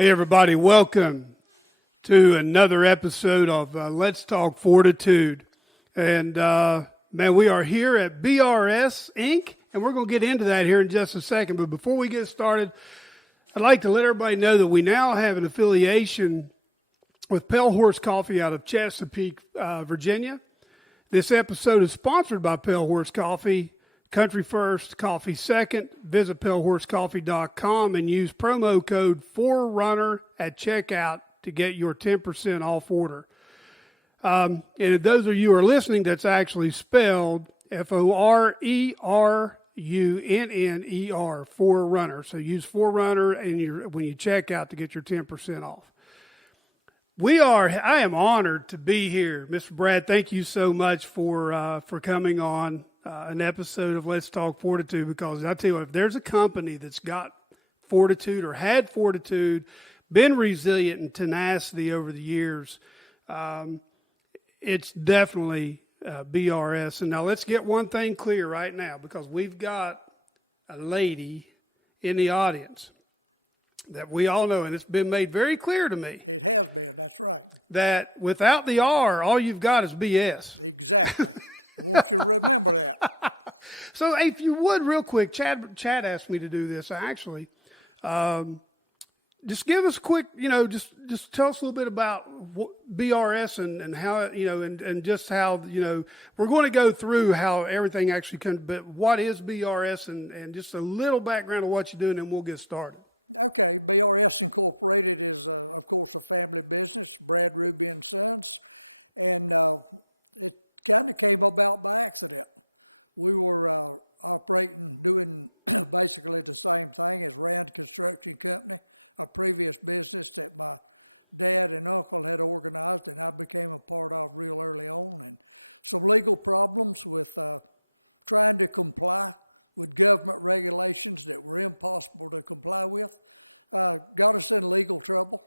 Hey, everybody, welcome to another episode of Let's Talk Fortitude. And, man, we are here at BRS Inc., and we're going to get into that here in just a second. But before we get started, I'd like to let everybody know that we now have an affiliation with Pale Horse Coffee out of Chesapeake, Virginia. This episode is sponsored by Pale Horse Coffee. Country first, coffee second. Visit palehorsecoffee.com and use promo code 4runner at checkout to get your 10% off order. And if those of you who are listening, that's actually spelled Forunner, 4runner. So use 4runner when you check out to get your 10% off. I am honored to be here. Mr. Brad, thank you so much for coming on an episode of Let's Talk Fortitude, because I tell you what, if there's a company that's got fortitude or had fortitude, been resilient and tenacity over the years, it's definitely BRS. And now let's get one thing clear right now, because we've got a lady in the audience that we all know, and it's been made very clear to me. It has been, that's right. That without the R, all you've got is BS. Exactly. I want you to remember that. So if you would, real quick, Chad asked me to do this, actually. Just give us a quick, just tell us a little bit about BRS and how, and just how, we're going to go through how everything actually comes, but what is BRS and just a little background of what you do, and then we'll get started. Okay, BRS Incorporated is, of course, a family business, Brad, Ruby, and Sons, and it kind of came about by accident. We were operating, doing basically the same thing as Rand Construction Company, a previous business that my dad and uncle had organized, and I became a part of real early on. And some legal problems with trying to comply with government regulations that were impossible to comply with got us in legal trouble.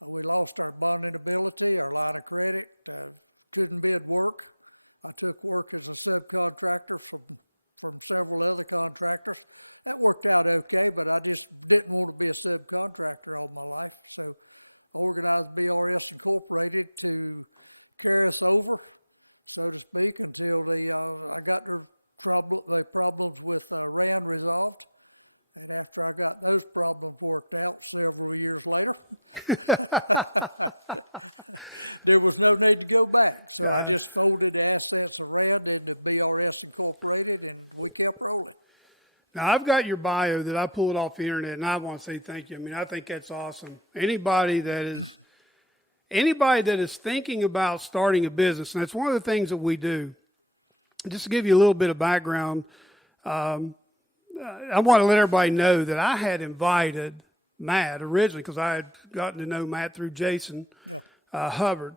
We lost our bonding ability, our line of credit, couldn't bid work. I took work as a subcontractor from several other contractors. That worked out okay, but I just didn't want to be a subcontractor all my life. So I organized BRS Incorporated to carry us over, so to speak, until I got the problems with Rand resolved. And after I got those problems worked out several years later, there was no need to go back. So I just folded the assets of Rand into BRS Incorporated, and we kept rolling. Now, I've got your bio that I pulled off the internet, and I want to say thank you. I mean, I think that's awesome. Anybody that is thinking about starting a business, and that's one of the things that we do. Just to give you a little bit of background, I want to let everybody know that I had invited Matt originally, because I had gotten to know Matt through Jason Hubbard,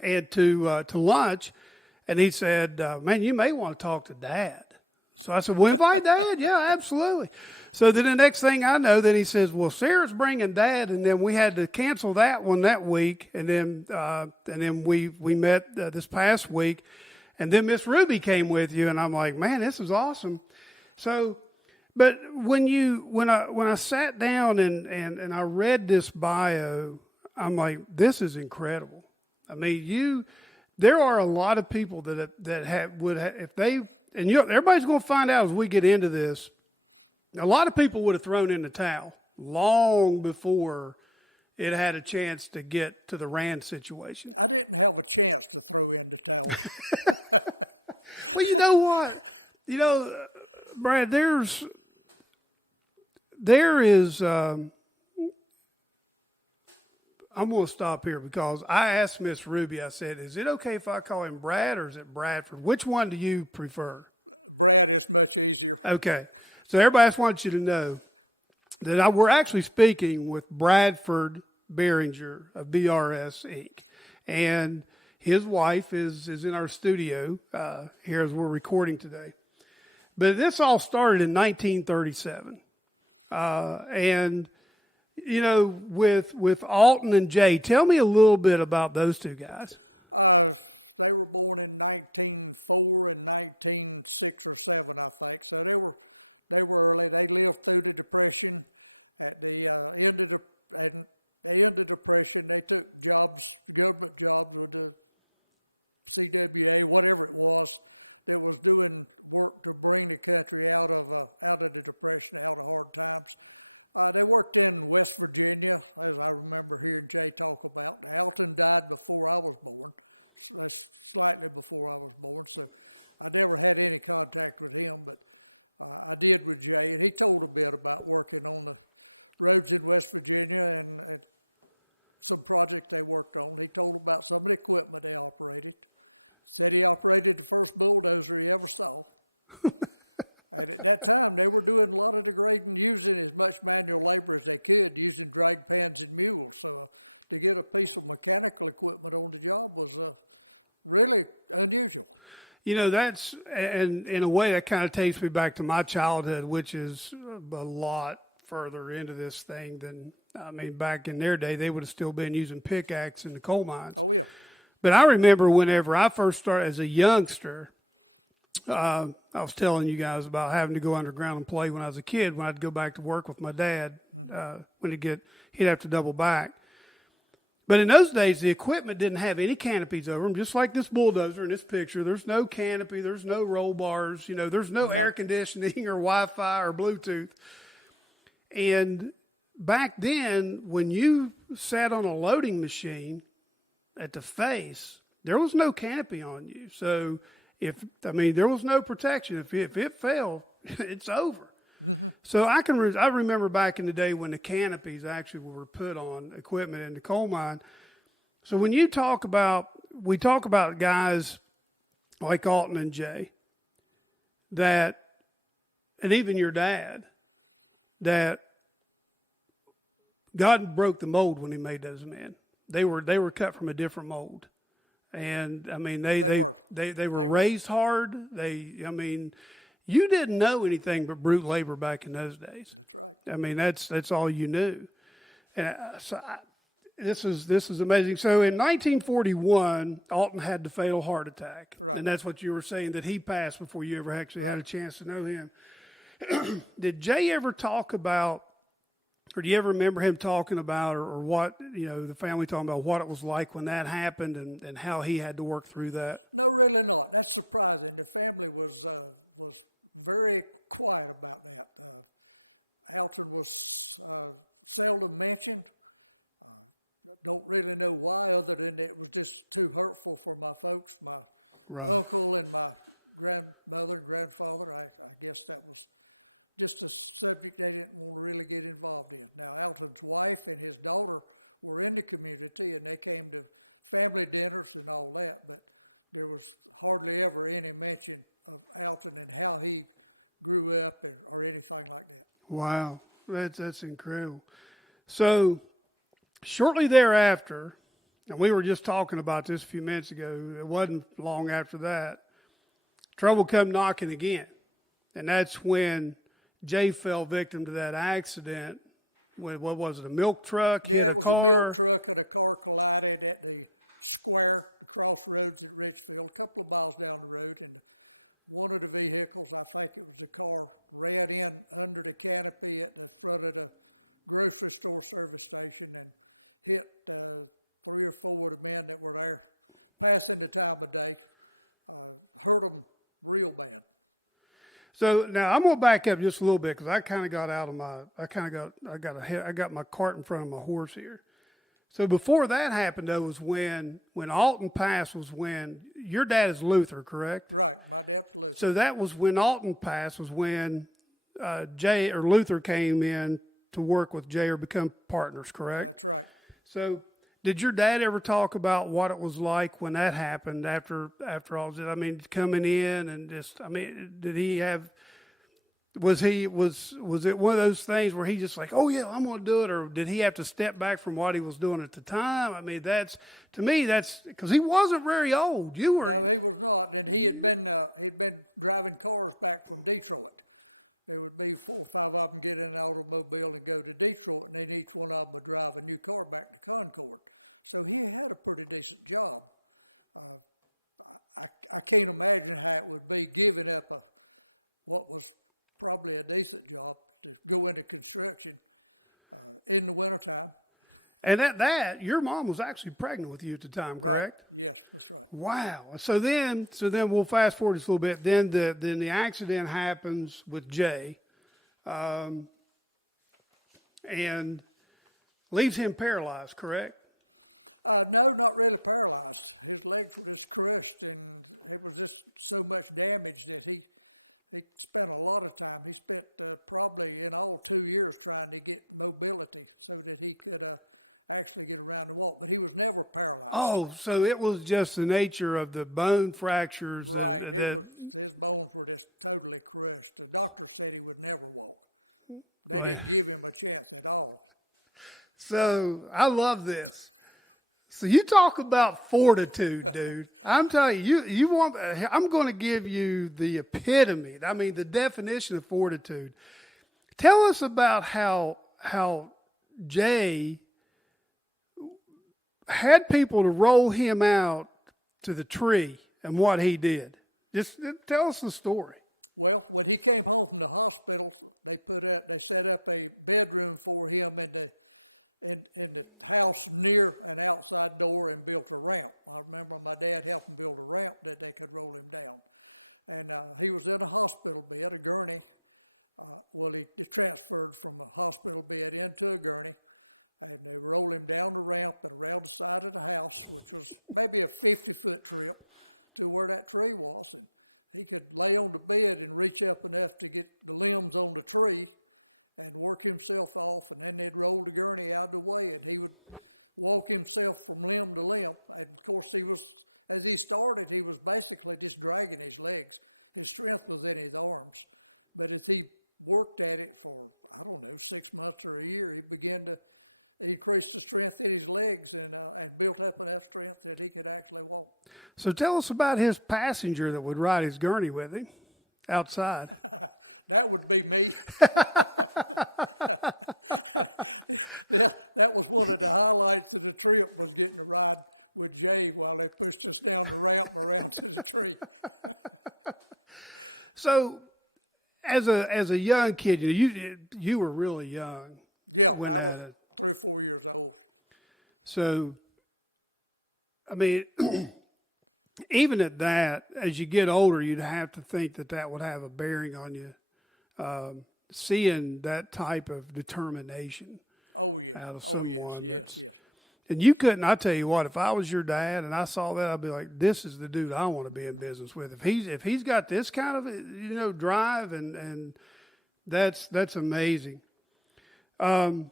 and to lunch, and he said, man, you may want to talk to Dad. So I said, well, invite Dad? Yeah, absolutely. So then the next thing I know, then he says, well, Sarah's bringing Dad, and then we had to cancel that one that week, and then we met this past week, and then Miss Ruby came with you, and I'm like, man, this is awesome. So, but when I sat down and I read this bio, I'm like, this is incredible. I mean, there are a lot of people that would have, if they, and everybody's going to find out as we get into this, a lot of people would have thrown in the towel long before it had a chance to get to the Rand situation. I didn't have a chance to throw in the towel. Well, you know what? Brad, there is, I'm going to stop here, because I asked Miss Ruby, I said, is it okay if I call him Brad, or is it Bradford? Which one do you prefer? Brad is much easier. Okay. So everybody, I just want you to know that we're actually speaking with Bradford Barringer of BRS Inc. And his wife is in our studio here as we're recording today. But this all started in 1937. And, with Alton and Jay, tell me a little bit about those two guys. They were born in 1904 and 1906 or 7, I think. So they were early. They lived through the Depression. At the end of the and in the Depression, they took jobs, government jobs with the CWA, whatever it was, that was doing work to bring the country out of the Depression, out of hard times. They worked in West Virginia, as I remember hearing Jay talk about. Alton died before I was born, slightly before I was born, so I never had any contact with him, but I did with Jay, and he told a bit about working on the roads in West Virginia and some projects they worked on. He told about some of the equipment they operated. Said he operated the first bulldozer he ever saw. And at that time, they were doing a lot of the grading, using as much manual labor as they could, using drag pans and mules. So to get a piece of mechanical equipment on the job was really unusual. You know, that's, and in a way, that kind of takes me back to my childhood, which is a lot further into this thing than, I mean, back in their day, they would have still been using pickaxe in the coal mines. Oh, yeah. But I remember whenever I first started as a youngster, I was telling you guys about having to go underground and play when I was a kid, when I'd go back to work with my dad, when he'd have to double back. But in those days, the equipment didn't have any canopies over them, just like this bulldozer in this picture. There's no canopy, there's no roll bars, you know, there's no air conditioning or Wi-Fi or Bluetooth. And back then, when you sat on a loading machine at the face, there was no canopy on you. So there was no protection. If it fell, it's over. Mm-hmm. So I remember back in the day when the canopies actually were put on equipment in the coal mine. So when we talk about guys like Alton and Jay, and even your dad, that God broke the mold when he made those men. They were cut from a different mold. And I mean, they were raised hard. You didn't know anything but brute labor back in those days. That's right. I mean, that's all you knew. And this is amazing. So in 1941, Alton had the fatal heart attack. Right. And that's what you were saying, that he passed before you ever actually had a chance to know him. Did Jay ever talk about, or do you ever remember him talking about, or what, you know, the family talking about what it was like when that happened and how he had to work through that? No, really not. That's surprising. The family was very quiet about that. Alton was seldom mentioned. Don't really know why, other than it was just too hurtful for my folks, my uncle and my grandmother and grandfather. I guess that was just a subject they didn't want to really get involved in. Now, Alton's wife and his daughter were in the community, and they came to family dinners and all that, but there was hardly ever any mention of Alton and how he grew up or anything like that. Wow, that's incredible. So shortly thereafter, and we were just talking about this a few minutes ago, it wasn't long after that, trouble come knocking again. And that's when Jay fell victim to that accident. What was it, a milk truck? Yeah, it was a milk truck and a car collided at the square, the crossroads at Richfield, a couple of miles down the road, and one of the vehicles, I think it was a car, ran in under the canopy at the front of the grocery store service station and hit 3 or 4 of the men that were there passing the time of day, hurt them real bad. So now I'm gonna back up just a little bit because I kind of got out of my, I got my cart in front of my horse here. So before that happened, though, was when Alton passed, was when your dad is Luther, correct? Right, my dad's Luther. So that was when Alton passed, was when Jay or Luther came in to work with Jay or become partners, correct? That's right. So did your dad ever talk about what it was like when that happened after all? I mean, coming in and just, I mean, did he have, was it one of those things where he just like, oh yeah, I'm going to do it? Or did he have to step back from what he was doing at the time? I mean, to me, that's because he wasn't very old. You were. No, he was not. And he'd been driving cars back from Detroit. There would be 4 or 5 of them get in an automobile and go to Detroit, and then each one of them would drive a new car back to Concord. So he had a pretty decent job. I can't imagine how it would be giving up what was probably a decent job to go into construction. in the wintertime. And at that, your mom was actually pregnant with you at the time, correct? Right. Yes, that's right. Wow. So then we'll fast forward just a little bit. Then the accident happens with Jay, and leaves him paralyzed, correct? No, not really paralyzed. His legs were just crushed, and it was just so much damage that he spent a lot of time. He spent probably in all 2 years trying to get mobility so that he could actually get around and walk. But he was never paralyzed. Oh, so it was just the nature of the bone fractures. Right. His bones were just totally crushed. The doctor said he would never walk. They didn't give him a chance at all. So I love this. So you talk about fortitude, dude. I'm telling you, I'm going to give you the epitome. I mean, the definition of fortitude. Tell us about how Jay had people to roll him out to the tree and what he did. Just tell us the story. Well, when he came home from the hospital, they set up a bedroom for him in the house near an outside door and built a ramp. I remember my dad helped him build a ramp that they could roll him down. And he was in a hospital bed, a gurney. He transferred from a hospital bed into a gurney. And they rolled him down the ramp and around the side of the house, which was maybe a 50-foot trip to where that tree was. And he could lay on the bed and reach up enough to get the limbs on the tree and work himself off, and then they'd roll the gurney out of the way, and he would walk himself from limb to limb. And of course, as he started, he was basically just dragging his legs. His strength was in his arms. But as he worked at it for, 6 months or a year, he began to increase the strength in his legs and built up enough strength that he could actually walk. So tell us about his passenger that would ride his gurney with him outside. That would be me. Yeah, that was one of the highlights of the trip, was getting to ride with Jay while they pushed us down the ramp and around to the tree. So, as a young kid, you were really young. Yeah, I was 3 or 4 years old. So, I mean, even at that, as you get older, you'd have to think that would have a bearing on you. Seeing that type of determination. Oh, yeah. Out of Oh, someone yes. And you couldn't, I tell you what, if I was your dad and I saw that, I'd be like, this is the dude I want to be in business with. If he's got this kind of, drive and that's amazing. Well,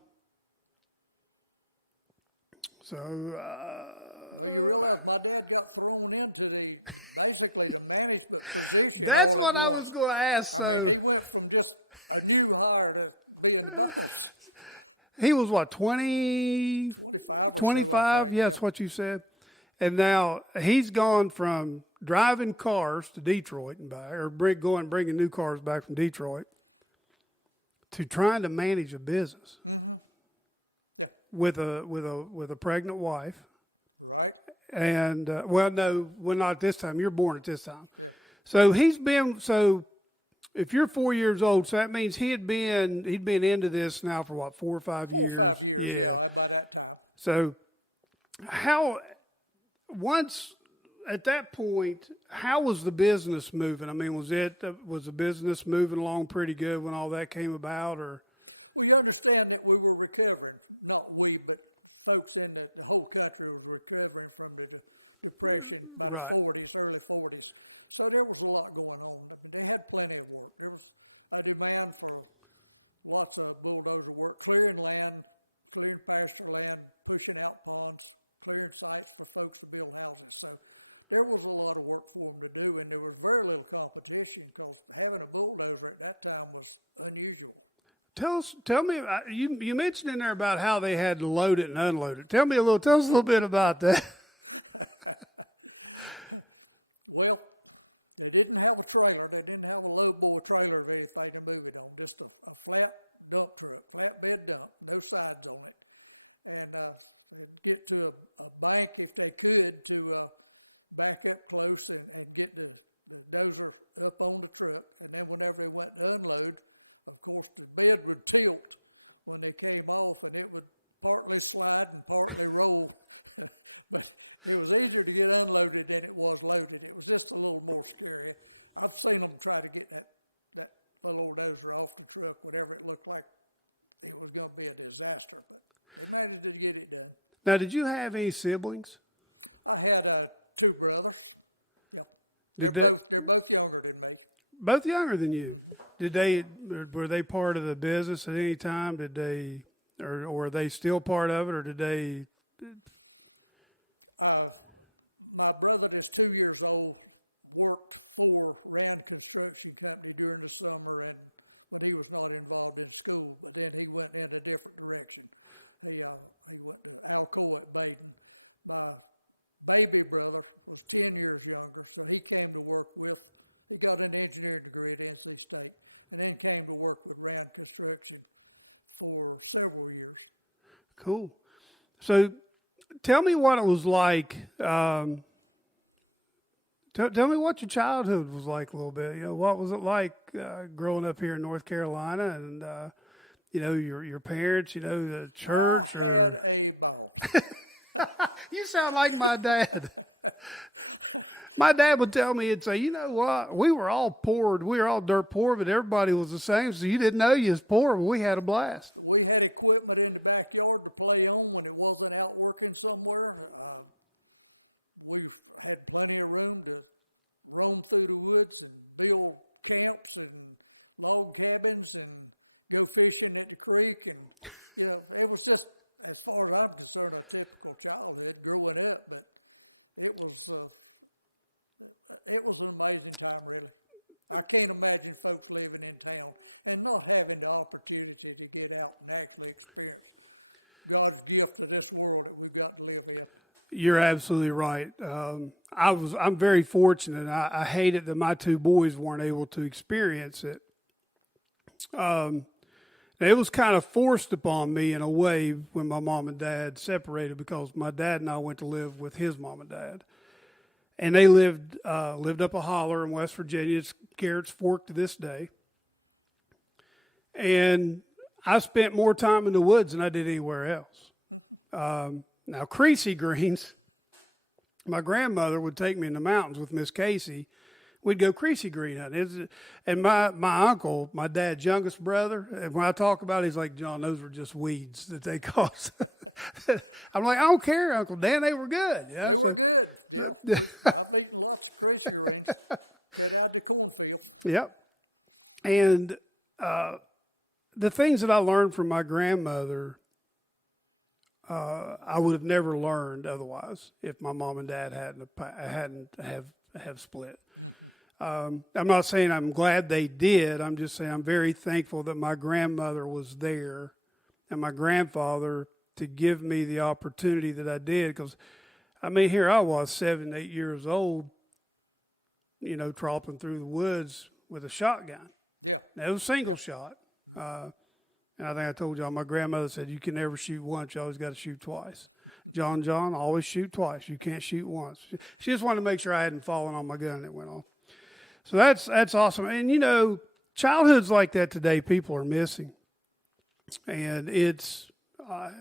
you realize my dad got thrown into basically the management position that's all at what once. I was going to ask. I mean, he went from just a new hire to being the boss. He was what, 25 or 25, so, I think. Yeah, that's what you said. And now he's gone from driving cars to Detroit and back, or bringing new cars back from Detroit, to trying to manage a business. Mm-hmm. Yeah. With a pregnant wife. Right. And not this time. You're born at this time. Yeah. So if you're 4 years old, so that means he'd been into this now for what, 4 or 5 years? 4 or 5 years, yeah, by that time. So at that point, how was the business moving? I mean, was the business moving along pretty good when all that came about, or? Well, you understand that we were recovering, not we, but folks in the whole country was recovering from the Depression by the 40s, early 40s. So there was a lot going on. I mean, they had plenty of work. There was a demand for lots of bulldozer work, clearing land, clearing pasture land, pushing out ponds, clearing sites for folks to build houses. So there was a lot of work for them to do, and there was very little competition because having a bulldozer at that time was unusual. Tell me, you mentioned in there about how they had to load it and unload it. Tell us a little bit about that. Well, they didn't have a trailer. They didn't have a low boy trailer or anything to move it on. Just a flat dump truck, flatbed dump, no sides on it. And they'd get to a bank if they could to back up close and get the dozer up on the truck. And then whenever they went to unload, of course, the bed would tilt when they came off, and it would partly slide and partly roll. But it was easier to get unloaded than it was loaded. It was just a little more scary. I've seen them try to get that little old dozer off the truck, whatever it looked like it was going to be a disaster, but they managed to get it done. Now, did you have any siblings? I had 2 brothers. Yeah, they're both younger than me. Both younger than you. Mm-hmm. Were they part of the business at any time? Did they, or were they still part of it, or did they? My brother that's 2 years old worked for Rand Construction Company during the summer and when he was not involved in school, but then he went in a different direction. He went to Alcoa at Baden. My baby brother was 10 years younger, so he came to work he got an engineering degree at NC State and then came to work with Rand Construction for several years. Cool. So tell me what it was like. Tell me what your childhood was like a little bit. What was it like growing up here in North Carolina, and your parents, the church. I had a ball. You sound like my dad. My dad would tell me, he'd say, you know what? We were all poor. We were all dirt poor, but everybody was the same. So you didn't know you was poor, but we had a blast. We had equipment in the backyard to play on when it wasn't out working somewhere. We had plenty of room to roam through the woods and build camps and log cabins and go fishing at the creek. And, it was just, as far as I'm concerned, a typical childhood growing up. But it was an amazing time, really. I can't imagine folks living in town and not having the opportunity to get out and actually experience God's gift to this world that we've got to live in. You're absolutely right. I'm very fortunate. I hate it that my 2 boys weren't able to experience it. It was kind of forced upon me in a way when my mom and dad separated, because my dad and I went to live with his mom and dad, and they lived up a holler in West Virginia. It's Garrett's Fork to this day, and I spent more time in the woods than I did anywhere else. Mm-hmm. Now, Creasy Greens, my grandmother would take me in the mountains with Miss Casey. We'd go Creasy Green hunting. And my uncle, my dad's youngest brother, and when I talk about it, he's like, John, those were just weeds that they caused. I'm like, I don't care, Uncle Dan, they were good. They were good, yeah. I've eaten lots of Creasy Greens, cut out the cornfield. Yep. And the things that I learned from my grandmother, I would have never learned otherwise if my mom and dad hadn't have split. Mm-hmm. I'm not saying I'm glad they did. I'm just saying I'm very thankful that my grandmother was there and my grandfather to give me the opportunity that I did. Because, here I was 7, 8 years old, tromping through the woods with a shotgun. Yeah. It was a single shot. And I think I told y'all, my grandmother said, you can never shoot once. You always got to shoot twice. John, always shoot twice. You can't shoot once. She just wanted to make sure I hadn't fallen on my gun and it went off. So that's awesome. And, childhoods like that today, people are missing. And it's, I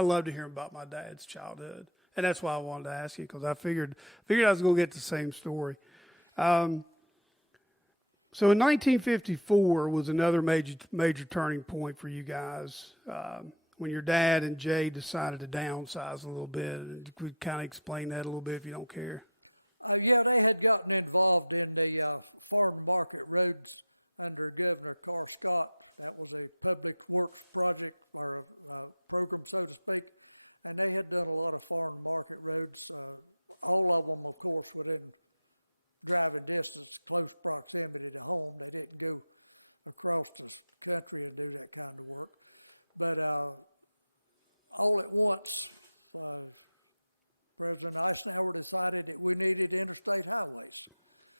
love to hear about my dad's childhood. And that's why I wanted to ask you, because I figured I was going to get the same story. So in 1954 was another major turning point for you guys, when your dad and Jay decided to downsize a little bit. And could kind of explain that a little bit if you don't care. Yeah, they had gotten involved in the farm market roads under Governor Carr Scott. That was a public works project or a program, so to speak. And they had done a lot of farm market roads, all of them, of course, within driving distance, close proximity to home. They didn't go across the country and do that kind of work. But all at once, President Eisenhower decided that we needed interstate highways,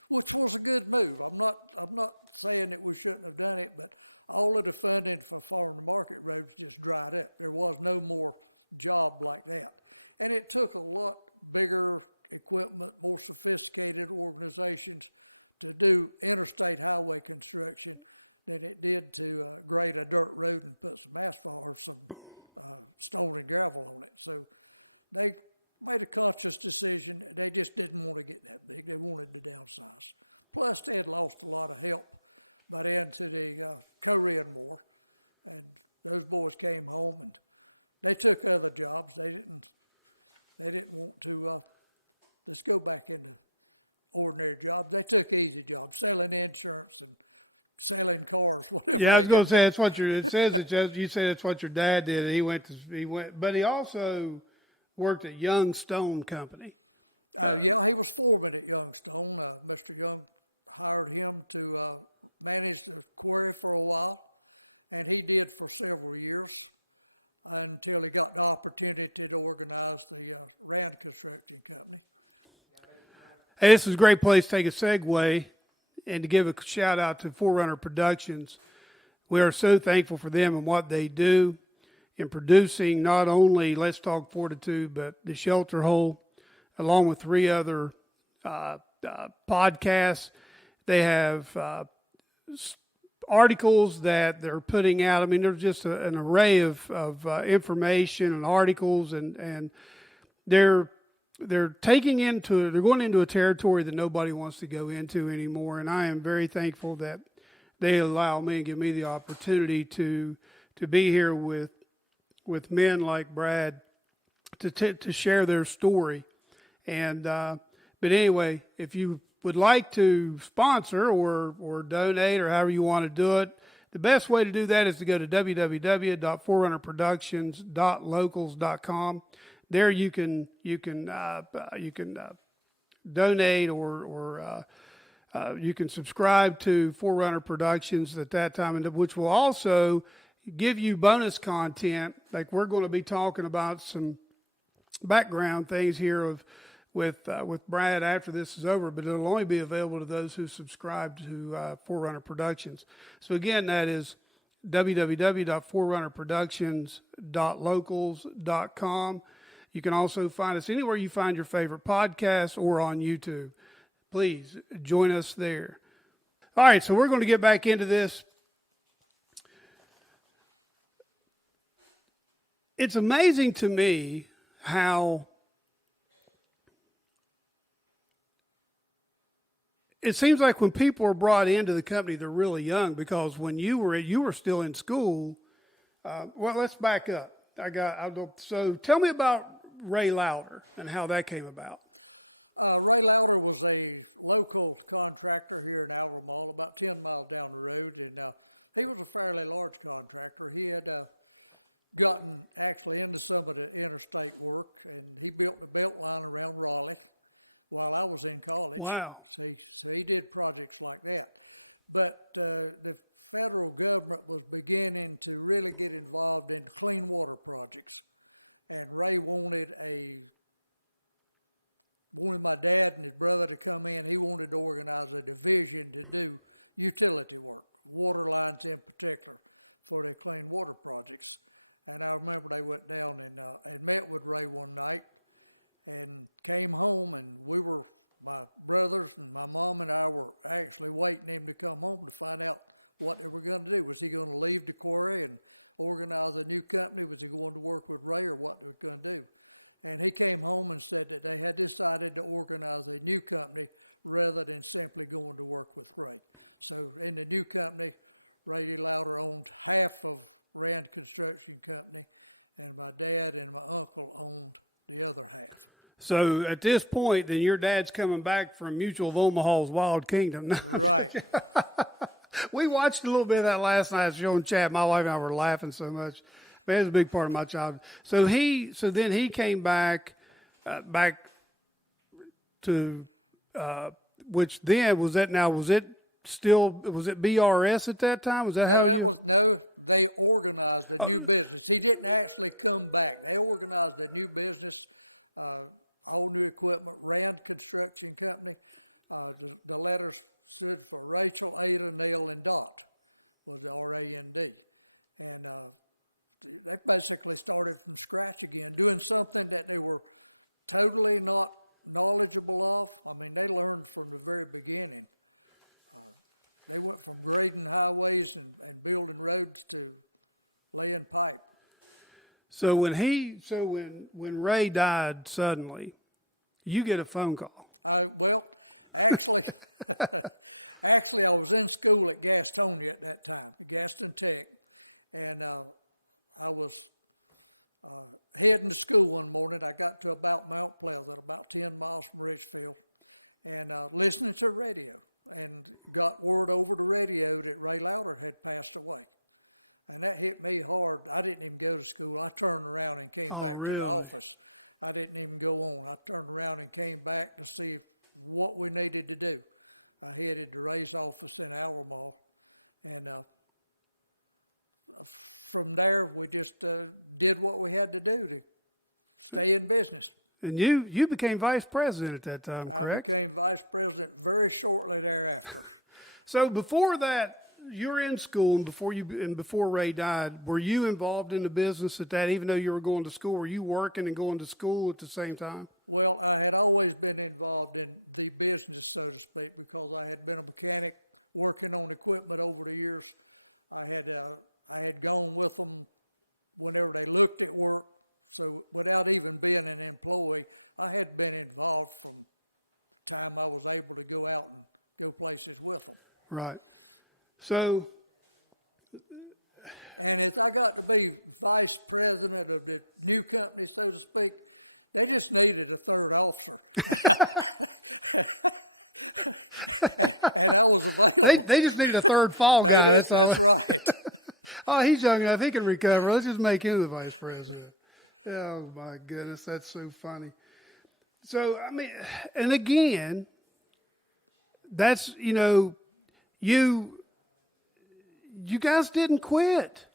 which was a good move. I'm not saying that we shouldn't have done it, but all of the funding for farm to market roads just dried up. There was no more job like that. And it took a lot bigger equipment, more sophisticated organizations to do interstate highway construction than it did to grade a dirt road and put some asphalt or some stone and gravel on it. So they made a conscious decision. They just didn't want to get that big. They wanted to downsize. Plus, they had lost a lot of help by then to the Korean War, and those boys came home and they took other jobs. They didn't want to just go back into ordinary jobs. They took easy jobs, selling insurance and selling cars, whatever. Yeah, I was going to say that's what it says. You said it's what your dad did. He went, but he also worked at Young Stone Company. Yeah, he was foreman at Youngstone. Mr. Young hired him to manage the quarry for a while, and he did for several years until he got the opportunity to organize the Rand Construction Company. Hey, this is a great place to take a segue and to give a shout out to Forerunner Productions. We are so thankful for them and what they do in producing not only Let's Talk Fortitude, but the Shelter Hole, along with 3 other podcasts. They have articles that they're putting out. I mean, there's just an array of information and articles, and they're going into a territory that nobody wants to go into anymore. And I am very thankful that they allow me and give me the opportunity to be here with men like Brad to share their story. And but anyway, if you would like to sponsor or donate or however you want to do it, the best way to do that is to go to www.forerunnerproductions.locals.com. There you can donate or you can subscribe to Forerunner Productions at that time, and which will also give you bonus content. Like we're going to be talking about some background things here with Brad after this is over, but it'll only be available to those who subscribe to Forerunner Productions. So again, that is www.forerunnerproductions.locals.com. You can also find us anywhere you find your favorite podcasts or on YouTube. Please join us there. All right, so we're going to get back into this. It's amazing to me how it seems like when people are brought into the company, they're really young, because when you were still in school. Well, let's back up. So tell me about Ray Lauder and how that came about. Ray Lauder was a local contractor here in Albemarle, about 10 miles down the road, and he was a fairly large contractor. He had gotten actually into some of the interstate work, and he built the belt line around Raleigh while I was in college. Wow. So he did projects like that. But the federal government was beginning to really get involved in clean water projects. And Ray wanted my dad and his brother to come in. He wanted to organize a division to do utility work, water lines in particular, for the clean water projects. And I remember they went down and met with Ray one night and came home, and my brothers and my mom and I were actually waiting him to come home to find out what they were going to do. Was he going to leave the quarry and organize a new company? Was he going to work with Ray, or what they were going to do? And he came home and said that they had decided to organize a new company rather than simply going to work with Ray. So in the new company, Ray Lauder owned half of Rand Construction Company, and my dad and my uncle owned the other half. So at this point, then your dad's coming back from Mutual of Omaha's Wild Kingdom. Right. We watched a little bit of that last night's show in chat. My wife and I were laughing so much. But it was a big part of my childhood. So then he came back to which then was it BRS at that time? Was that they organized a new business. He didn't actually come back. They organized a new business, all new equipment, Rand Construction Company. The letters stood for Rachel, Ada, Neil, and Dot, was the RAND. And they basically started from scratch again, doing something that they were totally not knowledgeable of. I mean, they learned from the very beginning. They went from grading highways and building roads to laying pipe. So when Ray died suddenly, you get a phone call. Actually, I was in school at Gastonia at that time, Gaston Tech, and I was heading to school one morning. I got to about Mount Pleasant, about 10 miles from Richfield, and listening to radio, and got word over the radio that Ray Louder had passed away. And that hit me hard. I didn't even go to school. I turned around and came back to the office. I didn't even go on. I turned around and came back to see what we needed to do. I headed to Ray's office in Albemarle, and from there we just did what we had to do to stay in business. And you became vice president at that time, correct? I became vice president very shortly thereafter. So before that, you were in school, and before Ray died, were you involved in the business at that? Even though you were going to school, were you working and going to school at the same time? Well, I had always been involved in the business, so to speak, because I had been a mechanic working on equipment over the years. I had gone with them whenever they looked at work. So without even being an employee, I had been involved from the time I was able to go out and go places with them. Right. So, and as I got to be vice president of the new company, so to speak, they just needed a third officer. and I was available. They just needed a third fall guy. That's right. Oh, he's young enough. He can recover. Let's just make him the vice president. Oh, my goodness. That's so funny. So, I mean, and again, that's, you guys didn't quit.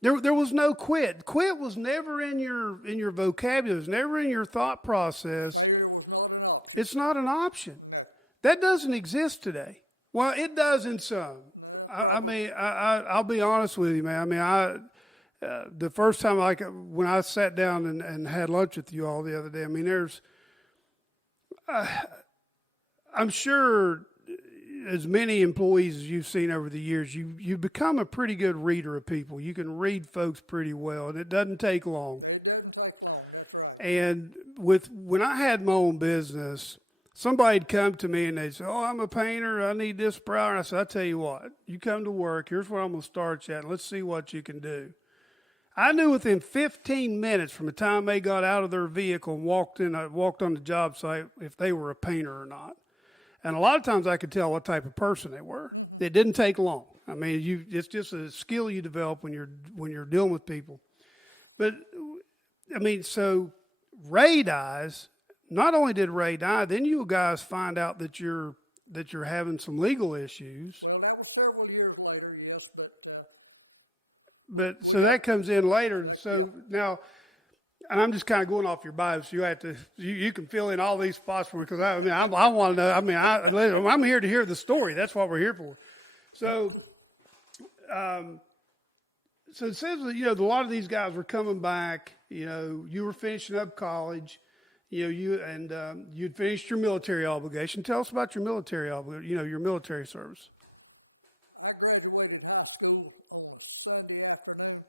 There was no quit. Quit was never in your vocabulary. It was never in your thought process. Failure was not an option. It's not an option. No. That doesn't exist today. Well, it does in some. No, probably. I'll be honest with you, man. The first time when I sat down and had lunch with you all the other day, I'm sure as many employees as you've seen over the years, you've become a pretty good reader of people. You can read folks pretty well, and it doesn't take long. It doesn't take long, that's right. And when I had my own business, somebody'd come to me and they'd say, "Oh, I'm a painter, I need this per hour." And I said, "I tell you what, you come to work, here's where I'm going to start you at, and let's see what you can do." I knew within 15 minutes from the time they got out of their vehicle and walked on the job site if they were a painter or not. And a lot of times I could tell what type of person they were. Mm-hmm. It didn't take long. It's just a skill you develop when you're dealing with people. But so Ray dies. Not only did Ray die, then you guys find out that you're having some legal issues. Well, that was several years later, yes, but that comes in later. Yeah. Now, and I'm just kind of going off your bio, so you can fill in all these spots for me, because I want to know. I'm here to hear the story. That's what we're here for. So, so it says that a lot of these guys were coming back. You were finishing up college. You'd finished your military obligation. Tell us about your military your military service. I graduated high school on a Sunday afternoon,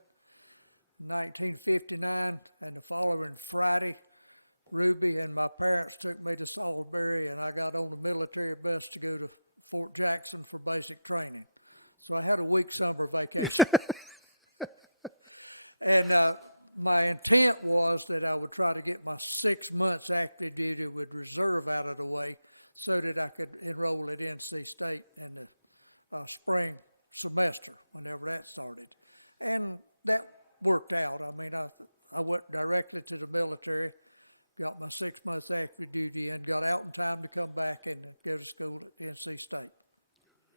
1959, and the following Friday, Ruby and my parents took me to Salisbury, and I got on the military bus to go to Fort Jackson for basic training. So I had a week summer vacation. And my intent was that I would try to get my 6 months active duty with reserve out of the way so that I could enroll at NC State in the spring semester, whenever that started. And that worked out. I went directly to the military, got my 6 months active duty, and got out in time to come back and go to school at NC State.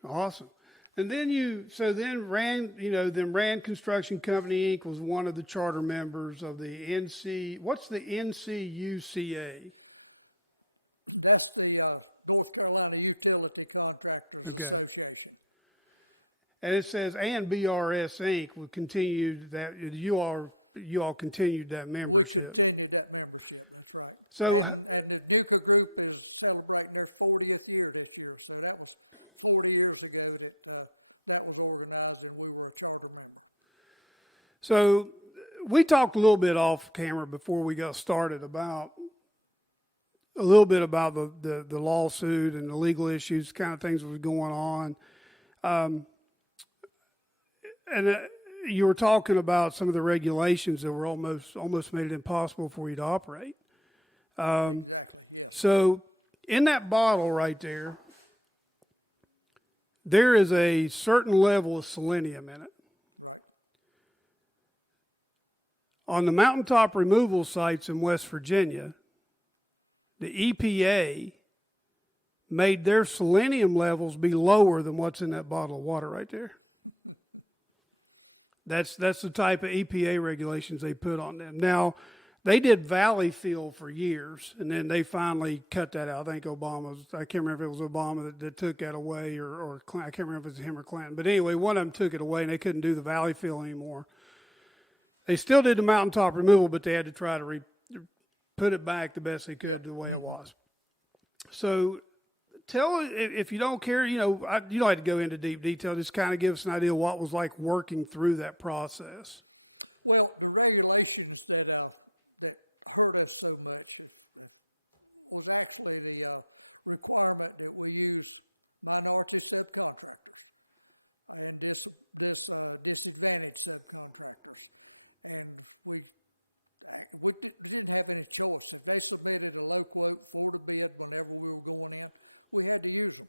Awesome. And then Rand Construction Company, Inc. was one of the charter members of the NC. What's the NCUCA? That's the North Carolina Utility Contractors Association. And it says, and BRS Inc. will continue that. You all continued that membership. We continued that membership. That's right. So, and the NUCA group is celebrating their 40th year this year. So that was 40 years ago that was organized and we were a charter member. So we talked a little bit off camera before we got started about a little bit about the lawsuit and the legal issues, kind of things that was going on. And you were talking about some of the regulations that were almost made it impossible for you to operate. Exactly, yes. So in that bottle right there is a certain level of selenium in it. Right. On the mountaintop removal sites in West Virginia, the EPA made their selenium levels be lower than what's in that bottle of water right there. That's the type of EPA regulations they put on them. Now, they did valley fill for years, and then they finally cut that out. I think I can't remember if it was Obama that took that away, or I can't remember if it was him or Clinton. But anyway, one of them took it away, and they couldn't do the valley fill anymore. They still did the mountaintop removal, but they had to try to put it back the best they could to the way it was. So tell, if you don't care, you don't have to go into deep detail. Just kind of give us an idea of what was like working through that process. Well, the regulations that hurt us so much was actually the requirement that we use minority subcontractors and disadvantaged subcontractors. And we didn't have any choice. If they submitted a low quote for the bid whenever we were going in, we had to use them.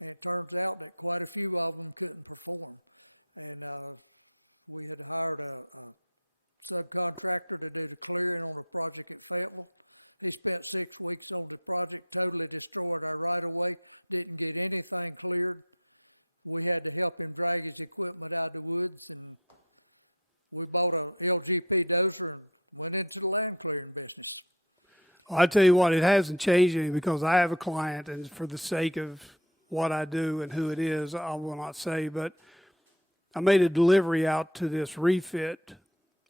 And it turns out that quite a few of them couldn't perform. And we had hired a subcontractor to do the clearing on a project at Fayetteville. He spent 6 weeks on the project, totally destroyed our right-of-way, didn't get anything cleared. We had to help him drag his equipment out of the woods, and we bought a LGP dozer and went into the land clearing business. Well, I tell you what, it hasn't changed any, because I have a client, and for the sake of what I do and who it is, I will not say, but I made a delivery out to this refit,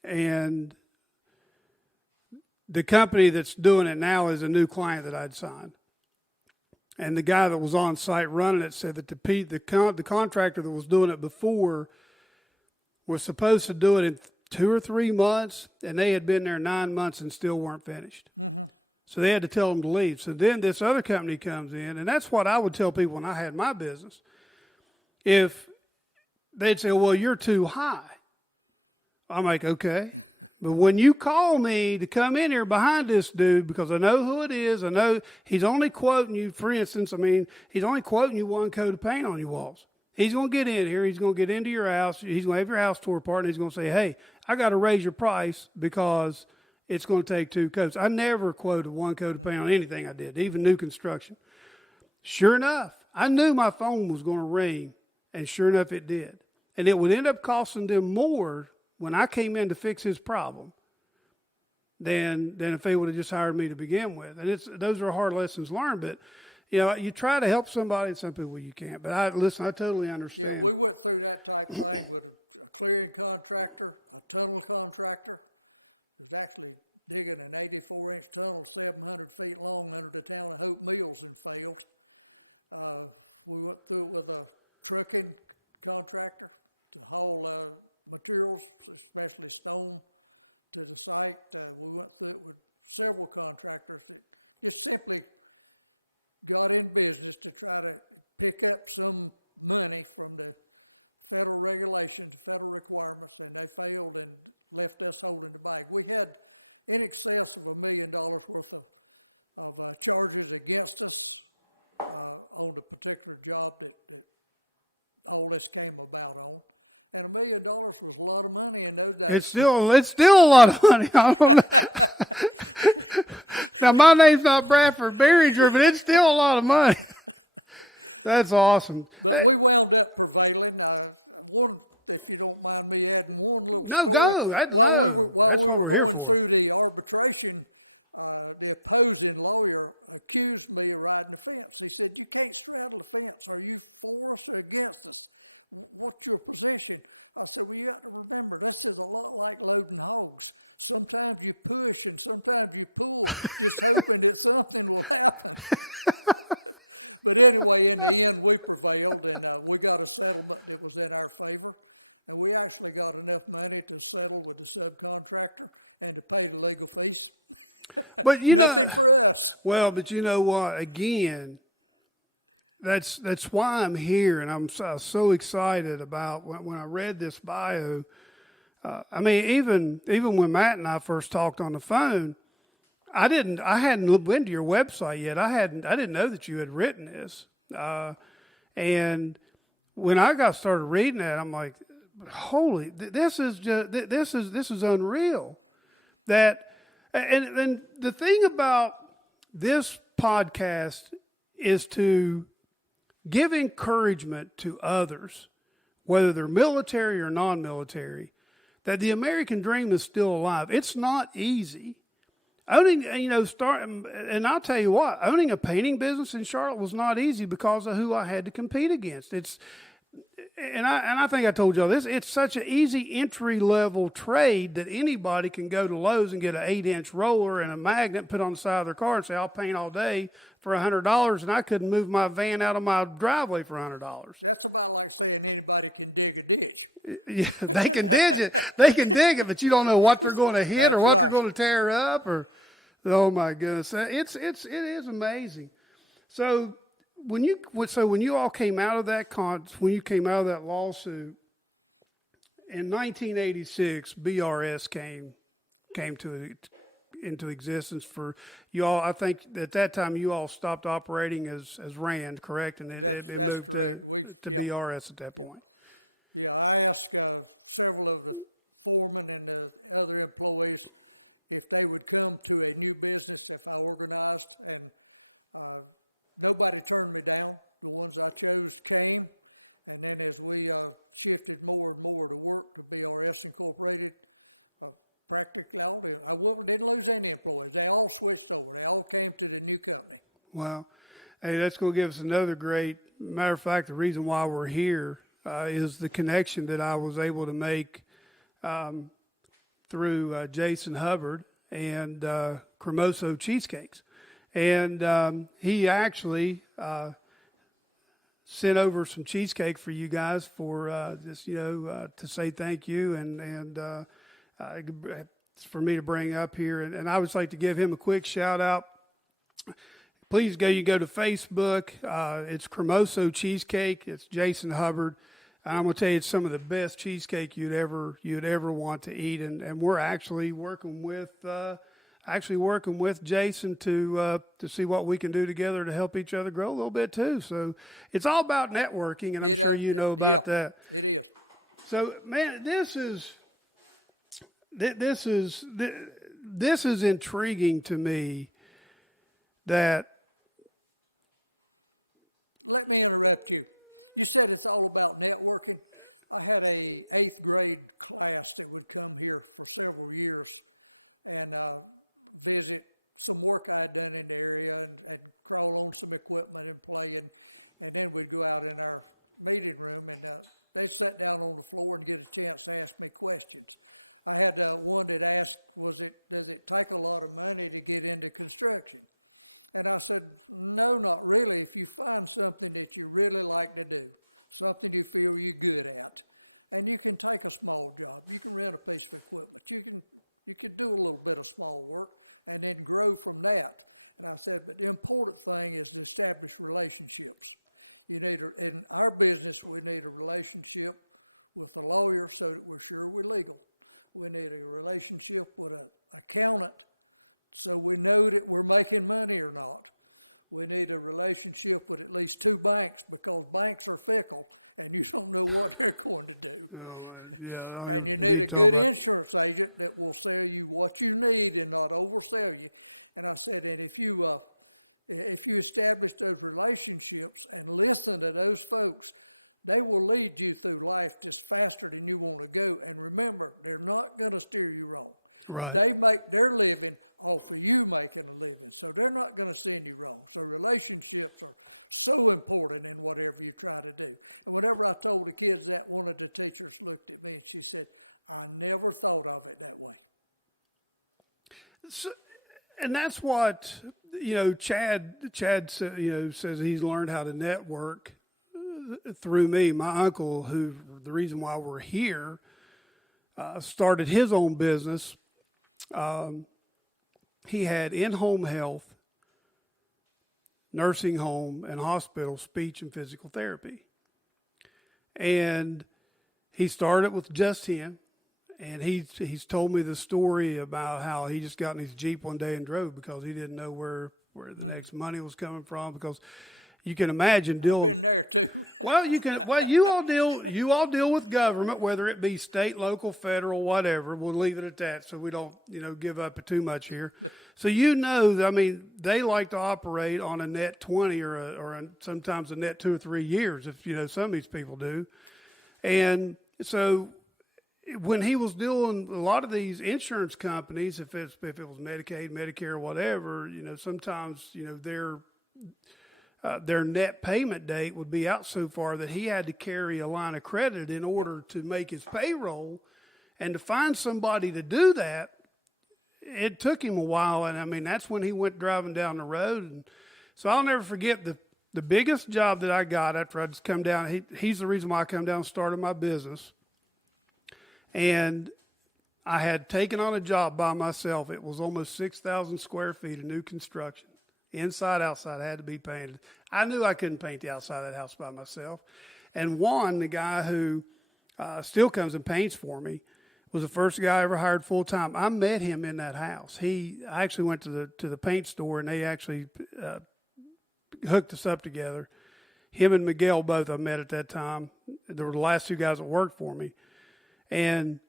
and the company that's doing it now is a new client that I'd signed. And the guy that was on site running it said that the contractor that was doing it before was supposed to do it in 2 or 3 months, and they had been there 9 months and still weren't finished. Mm-hmm. So they had to tell them to leave. So then this other company comes in, and that's what I would tell people when I had my business. If they'd say, well, you're too high. I'm like, okay. But when you call me to come in here behind this dude, because I know who it is, I know he's only quoting you, for instance, he's only quoting you 1 coat of paint on your walls. He's going to get in here, he's going to get into your house, he's going to have your house tore apart, and he's going to say, hey, I got to raise your price because it's going to take 2 coats. I never quoted 1 coat of paint on anything I did, even new construction. Sure enough, I knew my phone was going to ring, and sure enough it did. And it would end up costing them more when I came in to fix his problem than if they would have just hired me to begin with. And those are hard lessons learned, but you try to help somebody, and some people you can't. But I totally understand. Yeah, we went through that type of thing with a clearing contractor, a tunnel contractor. It was actually digging an 84-inch tunnel 700 feet long under the town of Hope Mills and failed. We went through it with a trucking contractor to haul materials, especially stone, to the site. We went through it with several contractors that just simply got in business to try to pick up some money from the federal regulations, federal requirements, and they failed and left us holding the bag. We had in excess of $1 million worth of charges against us on the particular job that all this came about on. And $1 million was a lot of money in those days. It's still a lot of money. I don't know. Now, my name's not Bradford Barringer, but it's still a lot of money. That's awesome. But we wound up prevailing. One, if you don't mind me adding one little story. While we were going through the arbitration, the opposing lawyer accused me of riding the fence. He said, you can't straddle the fence. Are you for us or against us? What's your position? I said, well, you got to remember, this is a lot like loading hogs. Sometimes you push and sometimes you pull, just hoping that something will happen. But anyway, in the end, we prevailed, and we got a settlement that was in our favor. And we actually got enough money to settle with the subcontractor and to pay the legal fees. But nothing for us. Well, but you know what? Again, that's why I'm here, and I'm so excited about when I read this bio. I mean, even when Matt and I first talked on the phone, I hadn't been to your website yet. I didn't know that you had written this, and when I got started reading that, I'm like, holy, this is unreal. And the thing about this podcast is to give encouragement to others, whether they're military or non-military, that the American dream is still alive. It's not easy. Owning, and I'll tell you what, owning a painting business in Charlotte was not easy because of who I had to compete against. And I think I told y'all this, it's such an easy entry-level trade that anybody can go to Lowe's and get an 8-inch roller and a magnet, put on the side of their car and say, I'll paint all day for $100, and I couldn't move my van out of my driveway for $100. That's about like saying anybody can dig a ditch. Yeah, they can dig it. They can dig it, but you don't know what they're going to hit or what they're going to tear up. Oh, my goodness. It is amazing. So when you all came out of when you came out of that lawsuit in 1986, BRS came into existence for you all. I think at that time you all stopped operating as Rand, correct? And that's moved correct. To BRS at that point. Yeah, I asked several of the foremen and the other employees if they would come to a new business if I organized, and nobody turned me down. The ones I chose came, and then as we shifted more and more to work to BRS Incorporated, practically all didn't lose any employees. They all switched over. They all came to the new company. Wow. Hey, that's going to give us another great, matter of fact, the reason why we're here is the connection that I was able to make through Jason Hubbard and Cremoso Cheesecakes. And he actually sent over some cheesecake for you guys for to say thank you and for me to bring up here. And I would like to give him a quick shout out. Please go to Facebook. It's Cremoso Cheesecake. It's Jason Hubbard. And I'm going to tell you, it's some of the best cheesecake you'd ever want to eat. And we're actually working with Jason to see what we can do together to help each other grow a little bit too. So it's all about networking, and I'm sure you know about that. It is. So man, this is intriguing to me. That. Let me interrupt you. You said it's all about networking. I had a 8th grade class that would come here for several years and visit some work I had done in the area and crawl on some equipment and play. And then we'd go out in our meeting room and they'd sit down on the floor and get a chance to ask me questions. I had one that asked, does it take a lot of money to get into construction? And I said, no, not really. If you find something that you really like to do, something you feel you're good at, and you can take a small job, you can rent a piece of equipment, you can do a little bit of small work and then grow from that. And I said, but the important thing is to establish relationships. In our business, we need a relationship with a lawyer so that we're sure we're legal. We need a relationship with an accountant so we know that we're making money or not. We need a relationship with at least 2 banks because banks are fickle and you don't know what they're going to do. And you need a good insurance agent that will sell you what you need and not oversell you. And I said, and if you establish those relationships and listen to those folks, they will lead you through life just faster than you want to go. And remember, they're not going to steer you wrong. Right. They make their living off of you making a living, so they're not going to send you wrong. So relationships are so important in whatever you try to do. And whenever I told the kids that, one of the teachers looked at me and she said, I never thought of it that way. So, And that's what, Chad says he's learned how to network through me. My uncle, who the reason why we're here, started his own business. He had in-home health, nursing home, and hospital speech and physical therapy. And he started with just him. And he's told me the story about how he just got in his Jeep one day and drove because he didn't know where the next money was coming from, because you can imagine dealing. I've been there too. You all deal with government, whether it be state, local, federal, whatever. We'll leave it at that so we don't, give up too much here. So they like to operate on a net 20 or sometimes a net 2 or 3 years, if some of these people do. And so when he was doing a lot of these insurance companies, if it was Medicaid, Medicare, whatever, sometimes their net payment date would be out so far that he had to carry a line of credit in order to make his payroll. And to find somebody to do that, it took him a while. And that's when he went driving down the road. And so I'll never forget the biggest job that I got after I just come down. He's the reason why I come down and started my business. And I had taken on a job by myself. It was almost 6,000 square feet of new construction. Inside, outside, had to be painted. I knew I couldn't paint the outside of that house by myself. And Juan, the guy who still comes and paints for me, was the first guy I ever hired full time. I met him in that house. I actually went to the paint store, and they actually hooked us up together. Him and Miguel both I met at that time. They were the last two guys that worked for me. And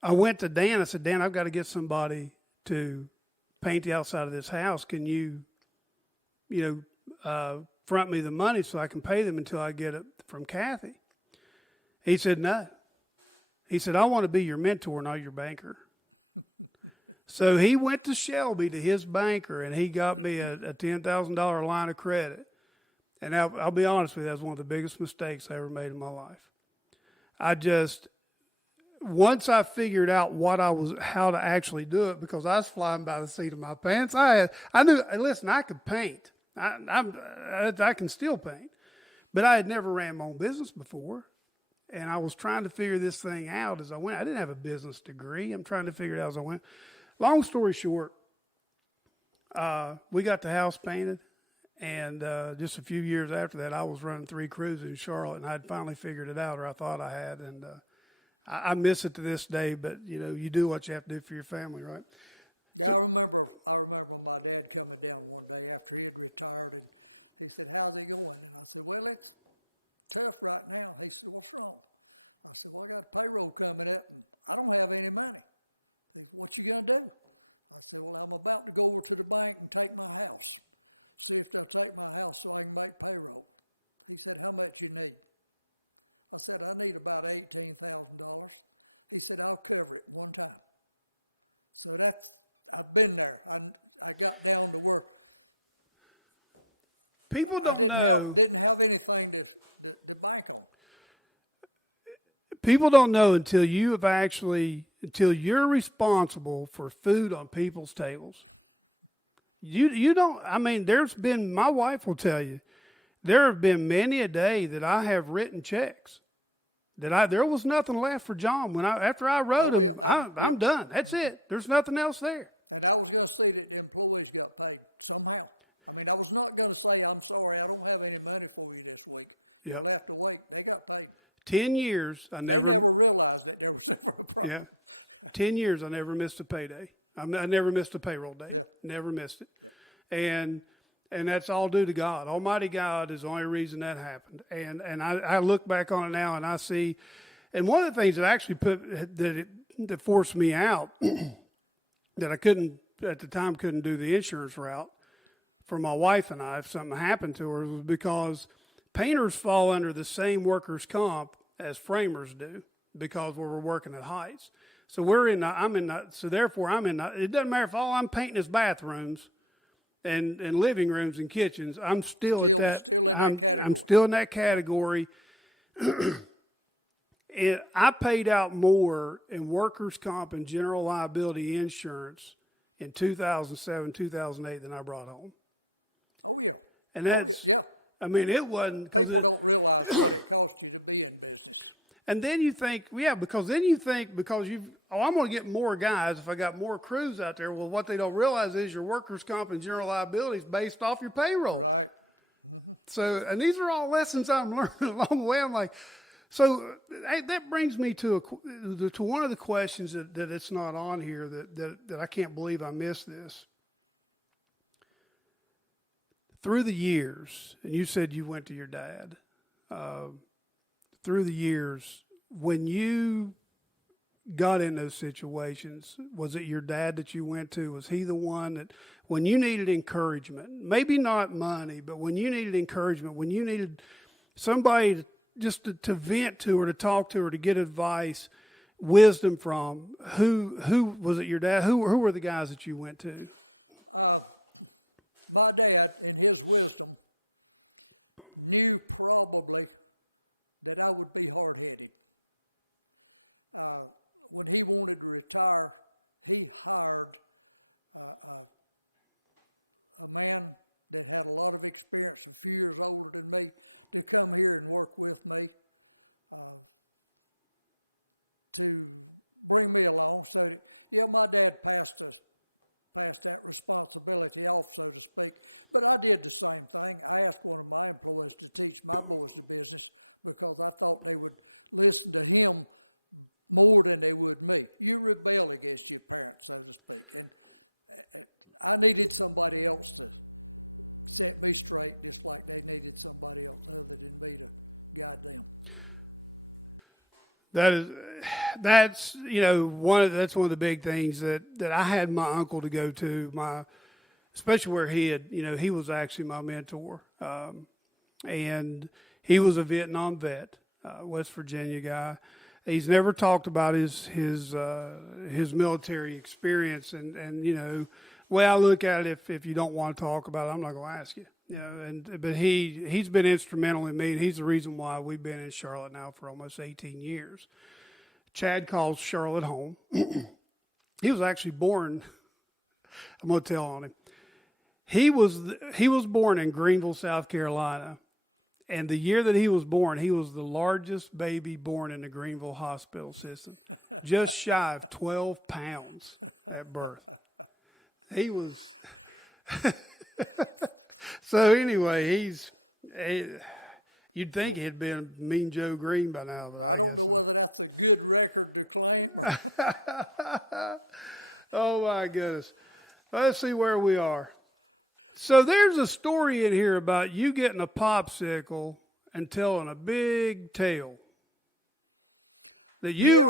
I went to Dan. I said, Dan, I've got to get somebody to paint the outside of this house. Can you, front me the money so I can pay them until I get it from Kathy? He said, no. He said, I want to be your mentor, not your banker. So he went to Shelby to his banker, and he got me a $10,000 line of credit. And I'll be honest with you, that was one of the biggest mistakes I ever made in my life. Once I figured out how to actually do it, because I was flying by the seat of my pants, I knew, listen, I could paint. I can still paint. But I had never ran my own business before. And I was trying to figure this thing out as I went. I didn't have a business degree. I'm trying to figure it out as I went. Long story short, we got the house painted. And just a few years after that, I was running 3 cruises in Charlotte, and I'd finally figured it out, or I thought I had. And I miss it to this day, but you do what you have to do for your family, right? Yeah, I remember my dad coming down one day after he had retired, and he said, how's it going? And I said, well, it's tough right now. He said, what's wrong? I said, well, I got a payroll coming up, and I don't have any money. He said, what you going to do? I said, well, I'm about to go over to the bank and take my house, see if they'll take my house so I can make payroll. He said, how much you need? I said, I need about $18,000. He said, I'll cover it one time. So I've been there. I got down to where people didn't have anything to bank on. People don't know until you're responsible for food on people's tables. You don't, my wife will tell you, there have been many a day that I have written checks there was nothing left for John after I wrote them. I'm done. That's it. There's nothing else there. And I was going to see that the employees got paid somehow. I was not going to say, I'm sorry, I don't have any money for you this week. You'll have to wait. They got paid. 10 years. They never realized that there was ever a problem. Yeah. 10 years, I never missed a payday. I never missed a payroll day. Yeah. Never missed it. Yeah. And that's all due to God. Almighty God is the only reason that happened. And I look back on it now and I see, and one of the things that actually that forced me out, that I at the time couldn't do the insurance route for my wife and I if something happened to her, was because painters fall under the same workers' comp as framers do, because we're working at heights. So it doesn't matter if all I'm painting is bathrooms and living rooms and kitchens, I'm still in that category. I'm still in that category. I paid out more in workers' comp and general liability insurance in 2007, 2008 than I brought home. Oh, yeah. And that's, yeah. I mean, it wasn't. People don't realize what it costs you to be in business. And then you think, because then you think, I'm going to get more guys if I got more crews out there. Well, what they don't realize is your workers' comp and general liability is based off your payroll. Right. Mm-hmm. So, and these are all lessons I'm learning along the way. I'm like, so that brings me to one of the questions that it's not on here that I can't believe I missed this. Through the years, and you said you went to your dad, through the years, when you got in those situations, was it your dad that you went to? Was he the one that, when you needed encouragement, maybe not money, but when you needed encouragement, when you needed somebody to vent to or to talk to or to get advice, wisdom from, who was it your dad? Who were the guys that you went to? My dad, in his wisdom, knew probably that I would be hard-headed. When he wanted to retire, he hired a man that had a lot of experience, a few years older than me, to come here and work with me to bring me along. So, my dad passed that responsibility off, so to speak. But I did the same thing. I asked one of my employees to teach my boys the business because I thought they would listen to him more than they would me. You rebel against your parents, so to speak. And I needed somebody else to set me straight, just like they needed somebody else other than me to guide them. That's one of the big things that I had my uncle to go to, especially where he was actually my mentor, and he was a Vietnam vet, West Virginia guy. He's never talked about his military experience, and the way I look at it, if you don't want to talk about it, I'm not going to ask you. But he's been instrumental in me, and he's the reason why we've been in Charlotte now for almost 18 years. Chad calls Charlotte home. He was actually born. I'm going to tell on him. He was born in Greenville, South Carolina, and the year that he was born, he was the largest baby born in the Greenville hospital system, just shy of 12 pounds at birth. He was. So anyway, you'd think he'd been Mean Joe Green by now. I don't know whether that's a good record to claim. Or Oh, my goodness. Let's see where we are. So there's a story in here about you getting a popsicle and telling a big tale. That you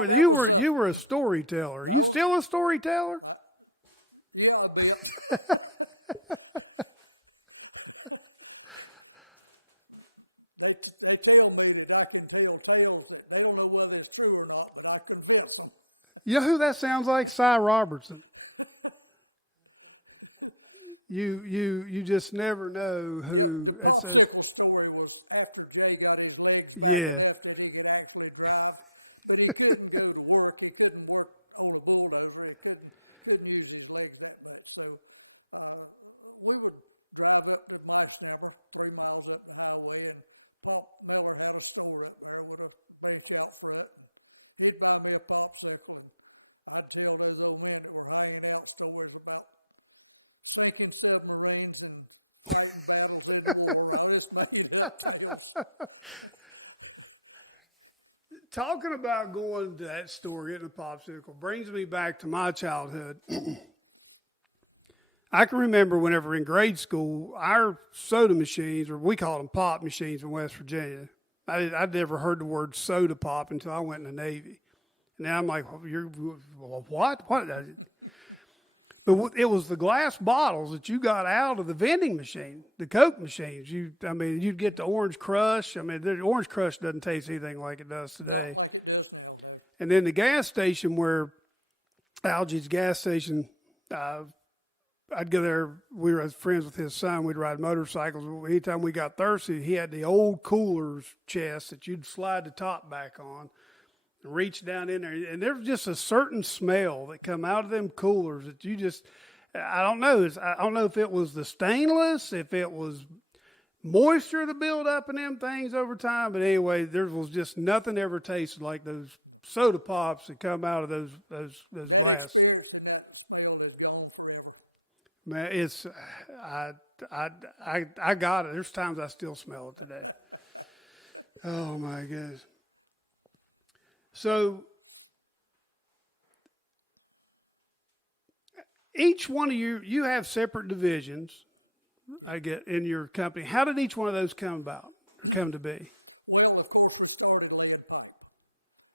were a storyteller. Are you still a storyteller? Yeah, a bit. They tell me that I can tell tales that they don't know whether it's true or not, but I convince them. You know who that sounds like? Cy Robertson. You just never know who. Yep, the popsicle story was after Jay got his legs back enough that he could actually drive, but he couldn't go to work. He couldn't work on a bulldozer. He couldn't use his legs that much. So we would drive up to Meissnammer, 3 miles up the highway, and Pop Miller had a store up there with a bench out front, and he'd buy me a popsicle, and I'd tell those old men that were hanging out stories about sinking submarines and fighting battles in the war. I just made up tales. Talking about going to that store, getting a popsicle, brings me back to my childhood. I can remember whenever in grade school, our soda machines, or we called them pop machines in West Virginia. I'd never heard the word soda pop until I went in the Navy. And now I'm like, what? But it was the glass bottles that you got out of the vending machine, the Coke machines. You'd get the Orange Crush. The Orange Crush doesn't taste anything like it does today. Not like it does now, no. And then the gas station where Algy's gas station, I'd go there. We were friends with his son. We'd ride motorcycles. Anytime we got thirsty, he had the old coolers chest that you'd slide the top back on and reach down in there. And there was just a certain smell that come out of them coolers that you just, I don't know. I don't know if it was the stainless, if it was moisture to build up in them things over time. But anyway, there was just nothing ever tasted like those soda pops that come out of those That glass. experience and that smell is gone forever. Man, it's I got it. There's times I still smell it today. Oh my goodness. So each one of you have separate divisions. Yeah. I get in your company. How did each one of those come to be? Well, of course, we started laying pipe.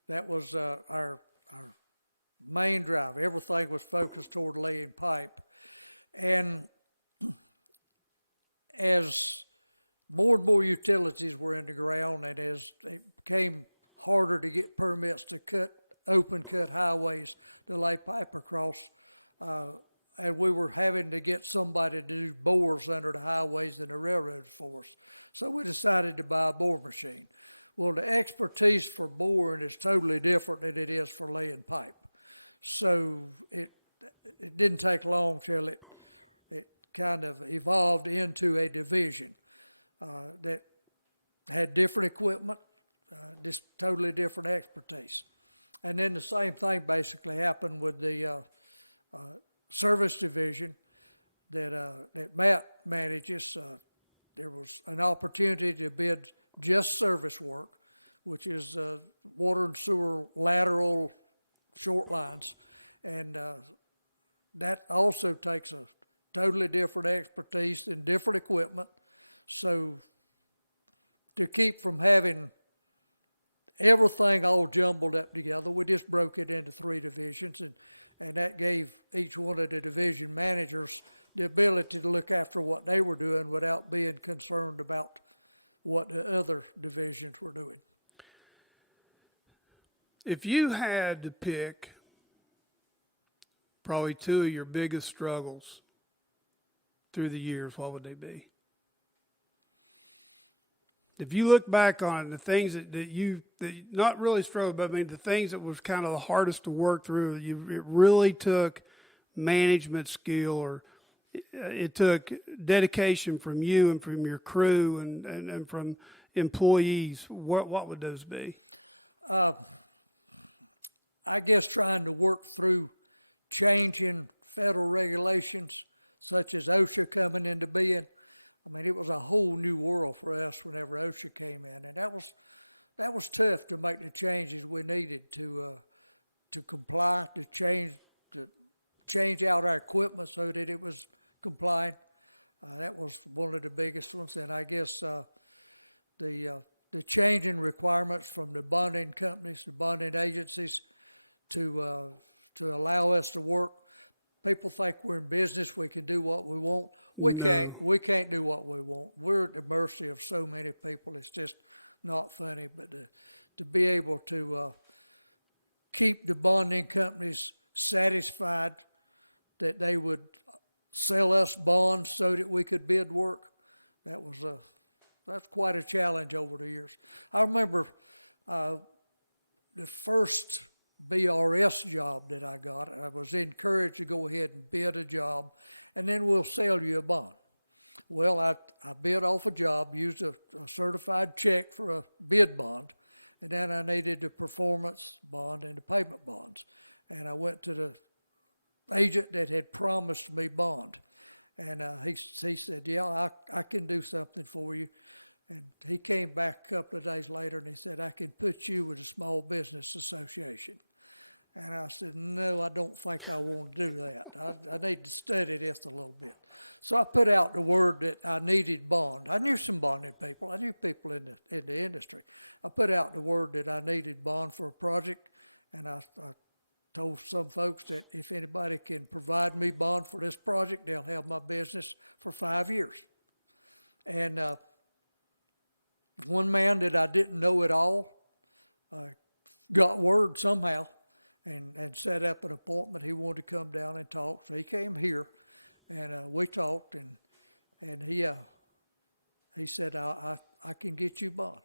That was our main drive. Everything was focused toward laying pipe. And as more and more utilities were in the ground, and as it became harder to get permits to open cut highways to lay pipe across, and we were having to get somebody to do bores under the highways and the railroads for us. So we decided to buy a bore machine. Well, the expertise for boring is totally different than it is for laying pipe. So it didn't take long till it kind of evolved into a division that had different equipment, just totally different expertise. And then the same thing basically happened with the service division that Matt manages. There was an opportunity to bid just service work, which is water and sewer lateral short lines, and that also takes a totally different expertise and different equipment. So to keep from having everything all jumbled up together, we just broke it into 3 divisions, and that gave each one of the division managers the ability to look after what they were doing without being concerned about what the other divisions were doing. If you had to pick probably 2 of your biggest struggles through the years, what would they be? If you look back on the things that you not really struggled, but I mean the things that was kind of the hardest to work through, it really took management skill, or it took dedication from you and from your crew and from employees. What would those be? I guess trying to work through changing federal regulations, such as OSHA coming into being. I mean, it was a whole new world for us whenever OSHA came in, and that was tough to make the changes we needed to comply, to change out our equipment so that it was compliant. That was one of the biggest ones, and I guess the changing requirements from the bonding companies, the bonding agencies, to allow us to work. People think we're in business, we can do what we want. We can't do what we want. We're at the mercy of so many people. It's just not funny. But to be able to keep the bonding companies satisfied that they would sell us bonds so that we could bid work, that's quite a challenge over the years. I remember the first BRS job that I got, I was encouraged to go ahead and bid a job, and then we'll sell you a bond. Well, I bid off a job, used a certified check for a bid bond, and then I needed the performance bond and the payment bonds. And I went to the agent that had promised me bond, and he said, yeah, I can do something for you. And he came back a couple of days later and he said, I can put you with a small business association. And I said, no, I don't think I want to do that. I need to study this a little bit. So I put out the word that I needed bond. I knew some bonding people. I knew people in the industry. I put out the word that I needed bond for a project, and I told some folks that if anybody can provide me bond for this project, they'll have my business for 5 years. And one man that I didn't know at all got word somehow and set up an appointment. He wanted to come down and talk, so he came here, and we talked, and he said, I can get you bond.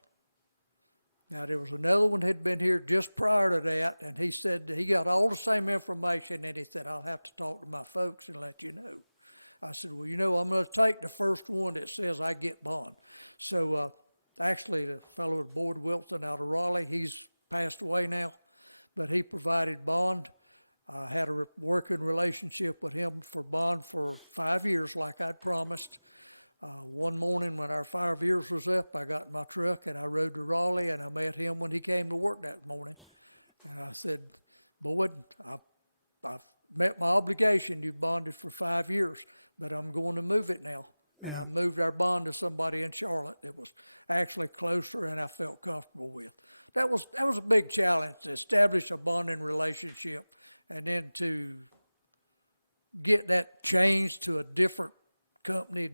Now, there was another one that had been here just prior to that, and he said he got all the same information, and he said, I'll have to talk to my folks and let you know. I said, well, I'm going to take the first one that says I get bond. So actually, the fellow at Boyd Wilson out of Raleigh, he's passed away now, but he provided bond. I had a working relationship with him for bond for 5 years like I'd promised. One morning when our 5 years was up, I got in my truck and I rode to Raleigh, and I met him when he came to work that morning. And I said, Boyd, I've met my obligation. You've bonded for 5 years, but I'm going to move it now. And I moved our bond to somebody in Charlotte that was actually closer and I felt comfortable with. That was a big challenge, to establish a bonding relationship and then to get that changed to a different company,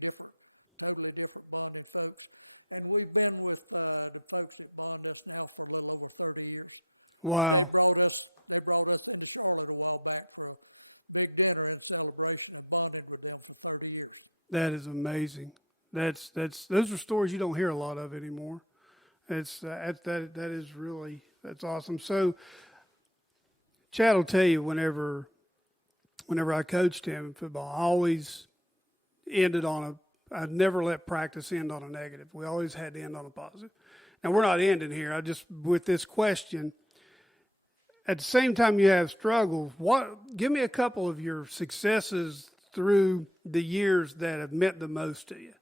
totally different bonding folks. And we've been with the folks that bond us now for a little over 30 years. Wow. They brought us into Charlotte a while back for a big dinner in celebration and bonded with them for 30 years. That is amazing. Those are stories you don't hear a lot of anymore. That's awesome. So Chad will tell you whenever I coached him in football, I always ended I'd never let practice end on a negative. We always had to end on a positive. Now, we're not ending here. With this question, at the same time you have struggles, give me a couple of your successes through the years that have meant the most to you.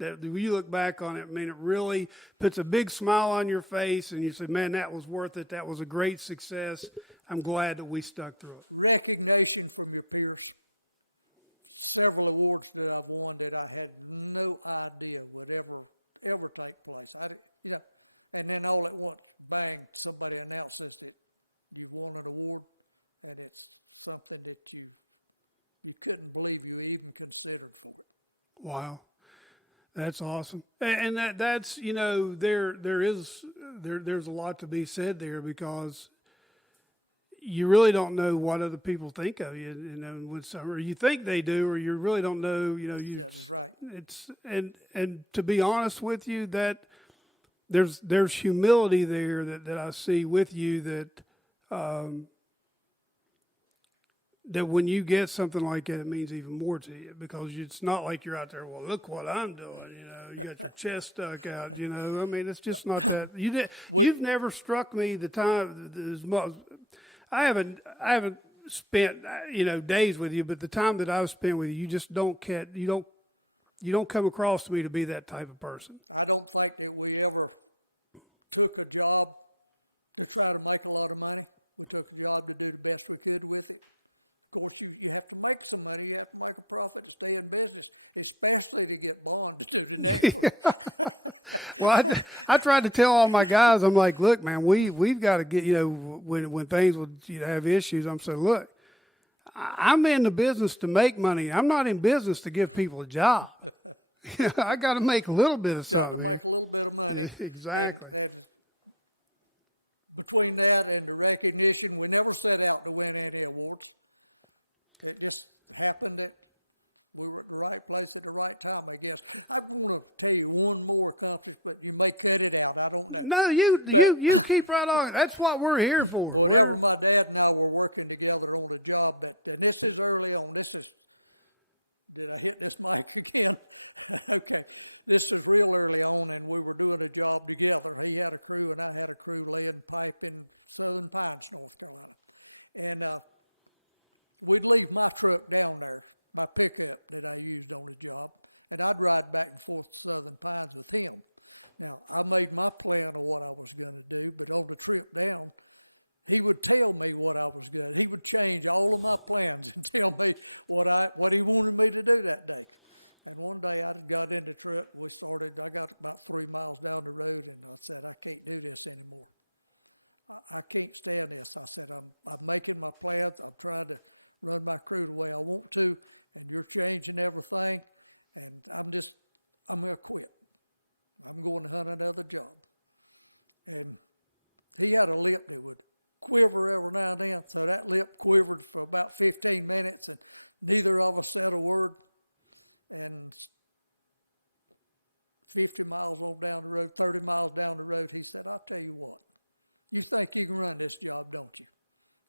That when you look back on it, it really puts a big smile on your face and you say, man, that was worth it. That was a great success. I'm glad that we stuck through it. Recognition from your peers. Several awards that I've won that I had no idea would ever take place. And then all at once, bang, somebody announces that you've won an award, and it's something that you couldn't believe you even considered for it. Wow. That's awesome. And that's there's a lot to be said there, because you really don't know what other people think of you, or you think they do, or you really don't know. That's right. And to be honest with you, that there's humility there that I see with you, that when you get something like that, it means even more to you, because it's not like you're out there, well, look what I'm doing. You got your chest stuck out. It's just not that. You've never struck me the time as much. I haven't spent days with you, but the time that I've spent with you, you just don't come across to me to be that type of person. I don't think that we ever took a job to try to make a lot of money. We took a job to do the best we could with it. Of course, you have to make some money. You have to make a profit to stay in business, especially to get bond to do the next one. Well, I tried to tell all my guys, I'm like, look, man, we've got to get, when things would have issues, I'm saying, look, I'm in the business to make money. I'm not in business to give people a job. I got to make a little bit of something. Got to make a little bit of money. Exactly. And between that and the recognition, we never set out to win any awards. It just happened that we were at the right place at the right time, I guess. I want to tell you one more accomplishment. You may cut it out. I don't know. No, you keep right on. That's what we're here for. Whatever, my dad and I were working together on a job, and this is early on. Did I hit this mic again? Okay. This is real early on, and we were doing a job together. He had a crew, and I had a crew laying pipe in Southern Pines, North Carolina. And we'd leave my truck down there, my pickup that I used on the job, and I'd ride back and forth to Southern Pines with him. Now, I made my plan of what I was going to do, but on the trip down, he would tell me what I was going to do. He would change all of my plans and tell me what he wanted me to do that day. And one day I got in the truck, I got about 3 miles down the road, and I said, I can't do this anymore. I can't stand this. I said, I'm making my plans. I'm trying to run my crew the way I want to, and you're changing everything, and I'm going to quit. I'm going to hunt another job. And he had a lip that would quiver every now and then, so that lip quivered for about 15 minutes, and neither of us said a word. And 50 miles on down the road, 30 miles down the road. He said, I'll tell you what, you think you can run this job, don't you?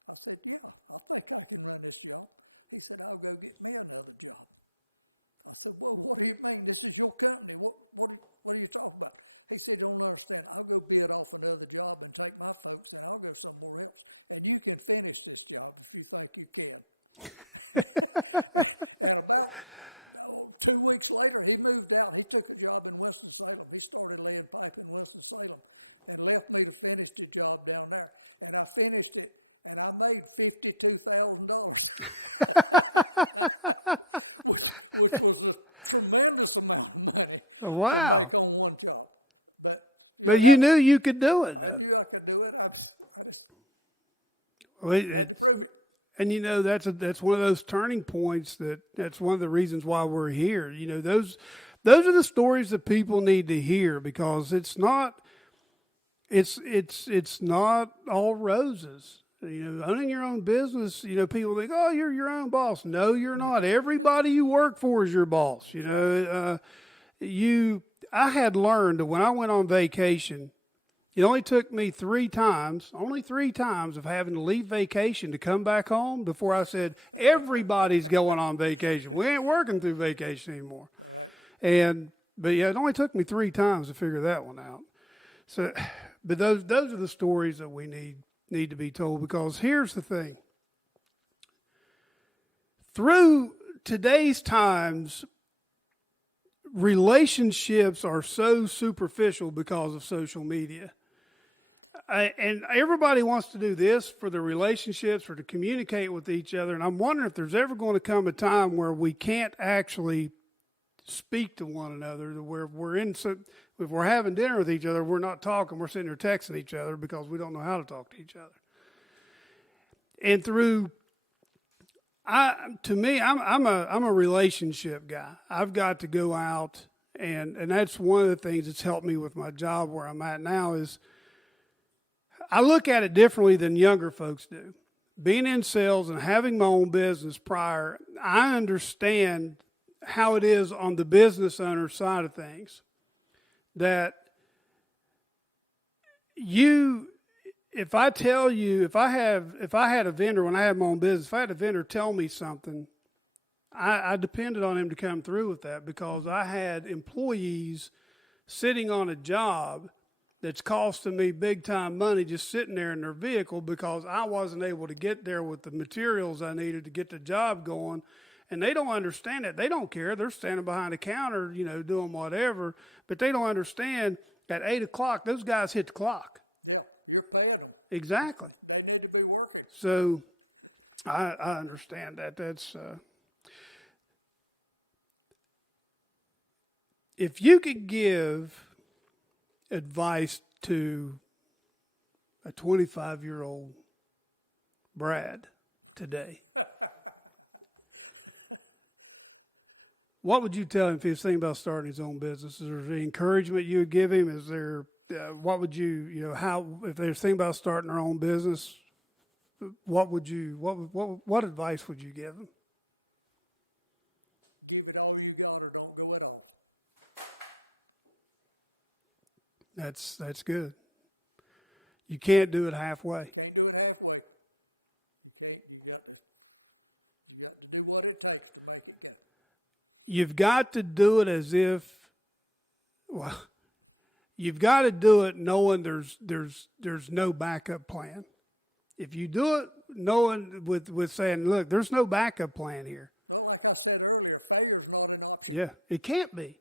I said, yeah, I think I can run this job. He said, I'll go get me another job. I said, well, what do you mean? This is your company. What are you talking about? He said, you don't understand. I'll go bid off another job and take my folks, and I'll go somewhere else. And you can finish this job if you think you can. And about 2 weeks later, he moved out. He took a job in Winston-Salem. He started laying pipe in Winston-Salem and left me to finish the job down there. And I finished it, and I made $52,000, which was a tremendous amount of money to make on one job. But you knew you could do it. I knew I could do it. I just had to prove it. And that's one of those turning points. That's one of the reasons why we're here. Those are the stories that people need to hear, because it's not all roses. Owning your own business, people think, oh, you're your own boss. No, you're not. Everybody you work for is your boss. I had learned that when I went on vacation, it only took me only three times of having to leave vacation to come back home before I said, everybody's going on vacation. We ain't working through vacation anymore. All right. But it only took me 3 times to figure that one out. So, but those are the stories that we need to be told, because here's the thing. Through today's times, relationships are so superficial because of social media. And everybody wants to do this for the relationships or to communicate with each other. And I'm wondering if there's ever going to come a time where we can't actually speak to one another, where if we're having dinner with each other, we're not talking, we're sitting there texting each other because we don't know how to talk to each other. And I'm a relationship guy. I've got to go out, and that's one of the things that's helped me with my job where I'm at now is I look at it differently than younger folks do. Being in sales and having my own business prior, I understand how it is on the business owner side of things. That if I had a vendor, when I had my own business, if I had a vendor tell me something, I depended on him to come through with that, because I had employees sitting on a job that's costing me big time money just sitting there in their vehicle because I wasn't able to get there with the materials I needed to get the job going. And they don't understand it. They don't care. They're standing behind the counter, doing whatever. But they don't understand at 8 o'clock, those guys hit the clock. Yeah, you're paying them. Exactly. They need to be working. So I understand that. That's if you could give advice to a 25-year-old Brad today, what would you tell him if he was thinking about starting his own business? Is there any encouragement you would give him? Is there, what would you, if they're thinking about starting their own business, what advice would you give them? Give it all you got or don't go at all. That's good. You can't do it halfway. Can't do it halfway. You got to do what it takes to make it go. You've got to do it you've got to do it knowing there's no backup plan. If you do it knowing with saying, look, there's no backup plan here. Well, like I said earlier, failure's not an option. Yeah, it can't be.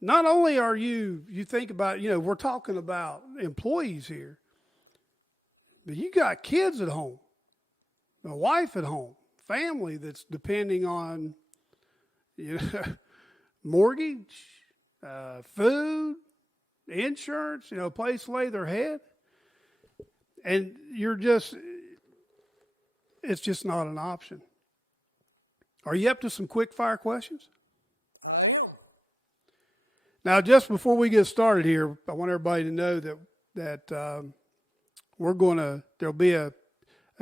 Not only are you think about, we're talking about employees here, but you got kids at home, a wife at home, family that's depending on mortgage, food, insurance, a place to lay their head. And it's just not an option. Are you up to some quick fire questions? I am. Now, just before we get started here, I want everybody to know that there'll be a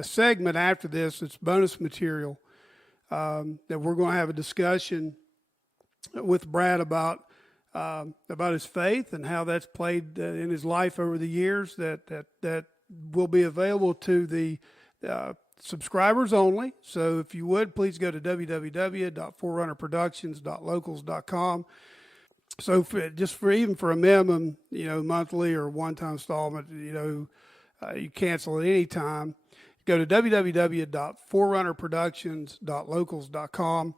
segment after this. It's bonus material that we're going to have a discussion with Brad about about his faith and how that's played in his life over the years. That will be available to the subscribers only. So if you would, please go to www.forerunnerproductions.locals.com. So even for a minimum, monthly or one-time installment, you cancel at any time. Go to www.forerunnerproductions.locals.com,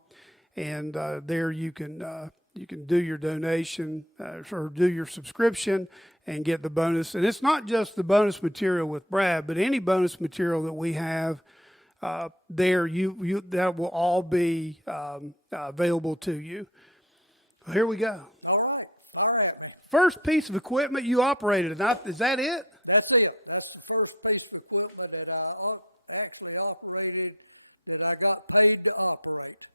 and there you can do your donation or do your subscription and get the bonus. And it's not just the bonus material with Brad, but any bonus material that we have there, that will all be available to you. Well, here we go. All right. Fire at me. First piece of equipment you operated. Is that it? That's it. That's the first piece of equipment that I actually operated that I got paid to operate.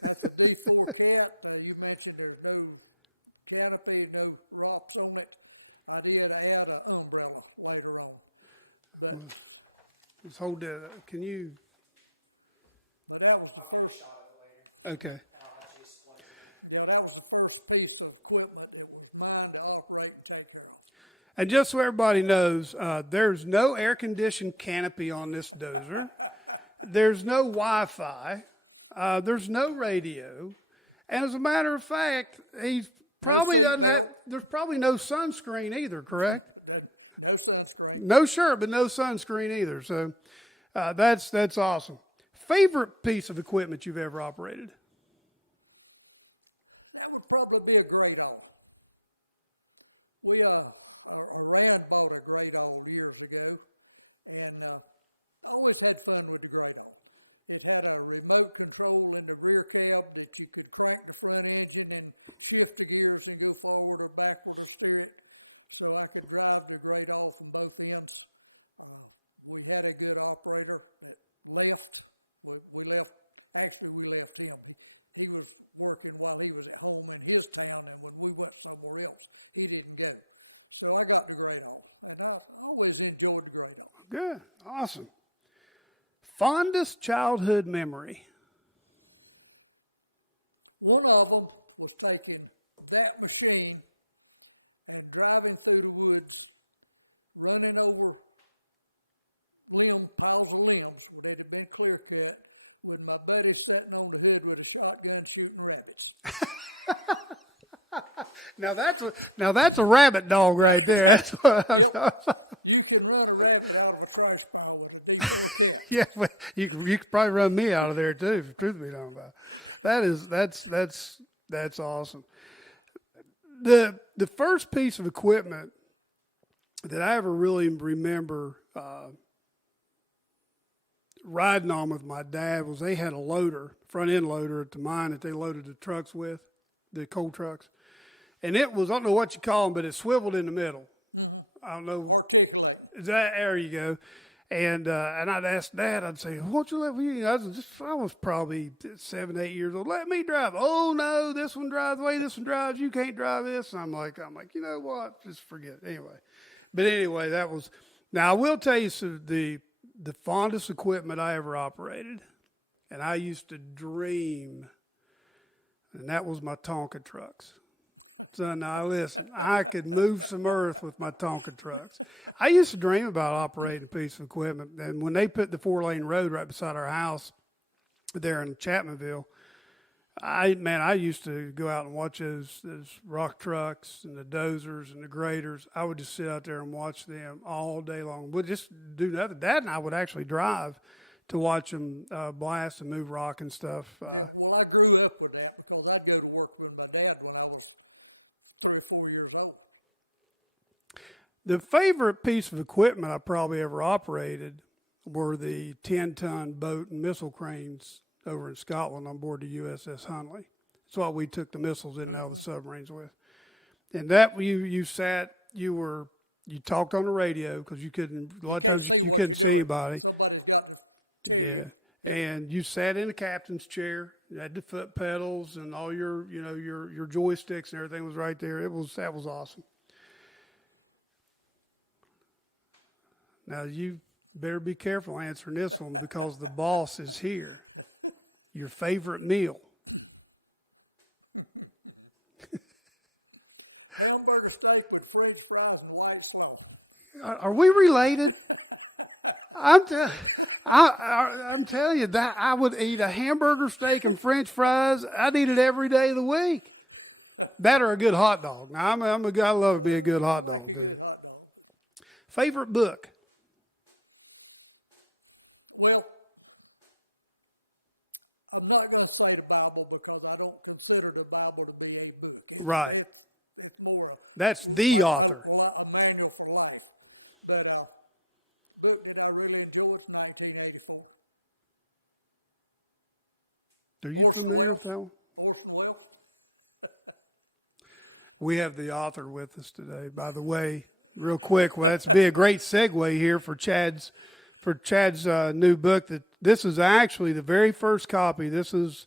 That's a D4 cat. You mentioned there's no canopy, no ROPS on it. I did add an umbrella later on. But let's hold it. Can you? But that was the first. Okay. Yeah, that was the first piece of equipment. It was mine to operate and take care of. And just so everybody knows, there's no air-conditioned canopy on this dozer. There's no Wi-Fi. There's no radio. And as a matter of fact, he's probably there's probably no sunscreen either, correct? No sunscreen. No shirt, but no sunscreen either. So that's awesome. Favorite piece of equipment you've ever operated? That would probably be a great awl. We Rand bought a great awl years ago, and always had fun with the great awl. It had a remote control in the rear cab that you could crank the front engine and shift the gears and go forward or backward or steer it. So I could drive the great awl from both ends. We had a good operator that left. We left him. He was working while he was at home in his town, and when we went somewhere else, he didn't go. So I got the great awl, and I always enjoyed the great awl. Good. Awesome. Fondest childhood memory? One of them was taking that machine and driving through the woods, running over piles of limbs where they'd have been clear cut, with my buddy sitting on the hood with a shotgun shooting rabbits. Now that's a rabbit dog right there. Yep. You can run a rabbit out of a trash pile with a D4 cat. Yeah, but you could probably run me out of there too, if the truth be known about. That's awesome. The first piece of equipment that I ever really remember riding on with my dad was they had a loader, front end loader at the mine that they loaded the trucks with, the coal trucks. And it was, I don't know what you call them, but it swiveled in the middle. Mm-hmm. I don't know. Articulating. There you go. And I'd ask Dad, I'd say, won't you let me, I was probably 7, 8 years old. Let me drive. Oh, no, this one drives the way this one drives. You can't drive this. And I'm like, you know what? Just forget it. Anyway, that was, now I will tell you the fondest equipment I ever operated, and I used to dream, and that was my Tonka trucks. So now listen, I could move some earth with my Tonka trucks. I used to dream about operating a piece of equipment, and when they put the 4-lane road right beside our house there in Chapmanville, I used to go out and watch those rock trucks and the dozers and the graders. I would just sit out there and watch them all day long. We'd just do nothing. Dad and I would actually drive to watch them blast and move rock and stuff. Yeah, well, I grew up with that because I'd go to work with my dad when I was 3 or 4 years old. The favorite piece of equipment I probably ever operated were the 10-ton boat and missile cranes over in Scotland on board the USS Hunley. That's what we took the missiles in and out of the submarines with. And that you talked on the radio because you couldn't. You can't see what you're doing. Anybody. Somebody's got to tell you. Yeah. And you sat in the captain's chair. You had the foot pedals and all your joysticks and everything was right there. That was awesome. Now you better be careful answering this one because the boss is here. Your favorite meal? Hamburger steak with French fries and white slaw. Are we related? I'm telling you that I would eat a hamburger steak and French fries. I'd eat it every day of the week. That or a good hot dog. Now, I love to be a good hot dog. I like a good hot dog. Favorite book? Well, I'm not going to say the Bible because I don't consider the Bible to be a book. Right. It's more That's the author. A manual for life. But book that I really enjoyed is 1984. Orson Welles. Orson Welles. We have the author with us today. By the way, real quick, well, that's be a great segue here for Chad's new book. That this is actually the very first copy. This is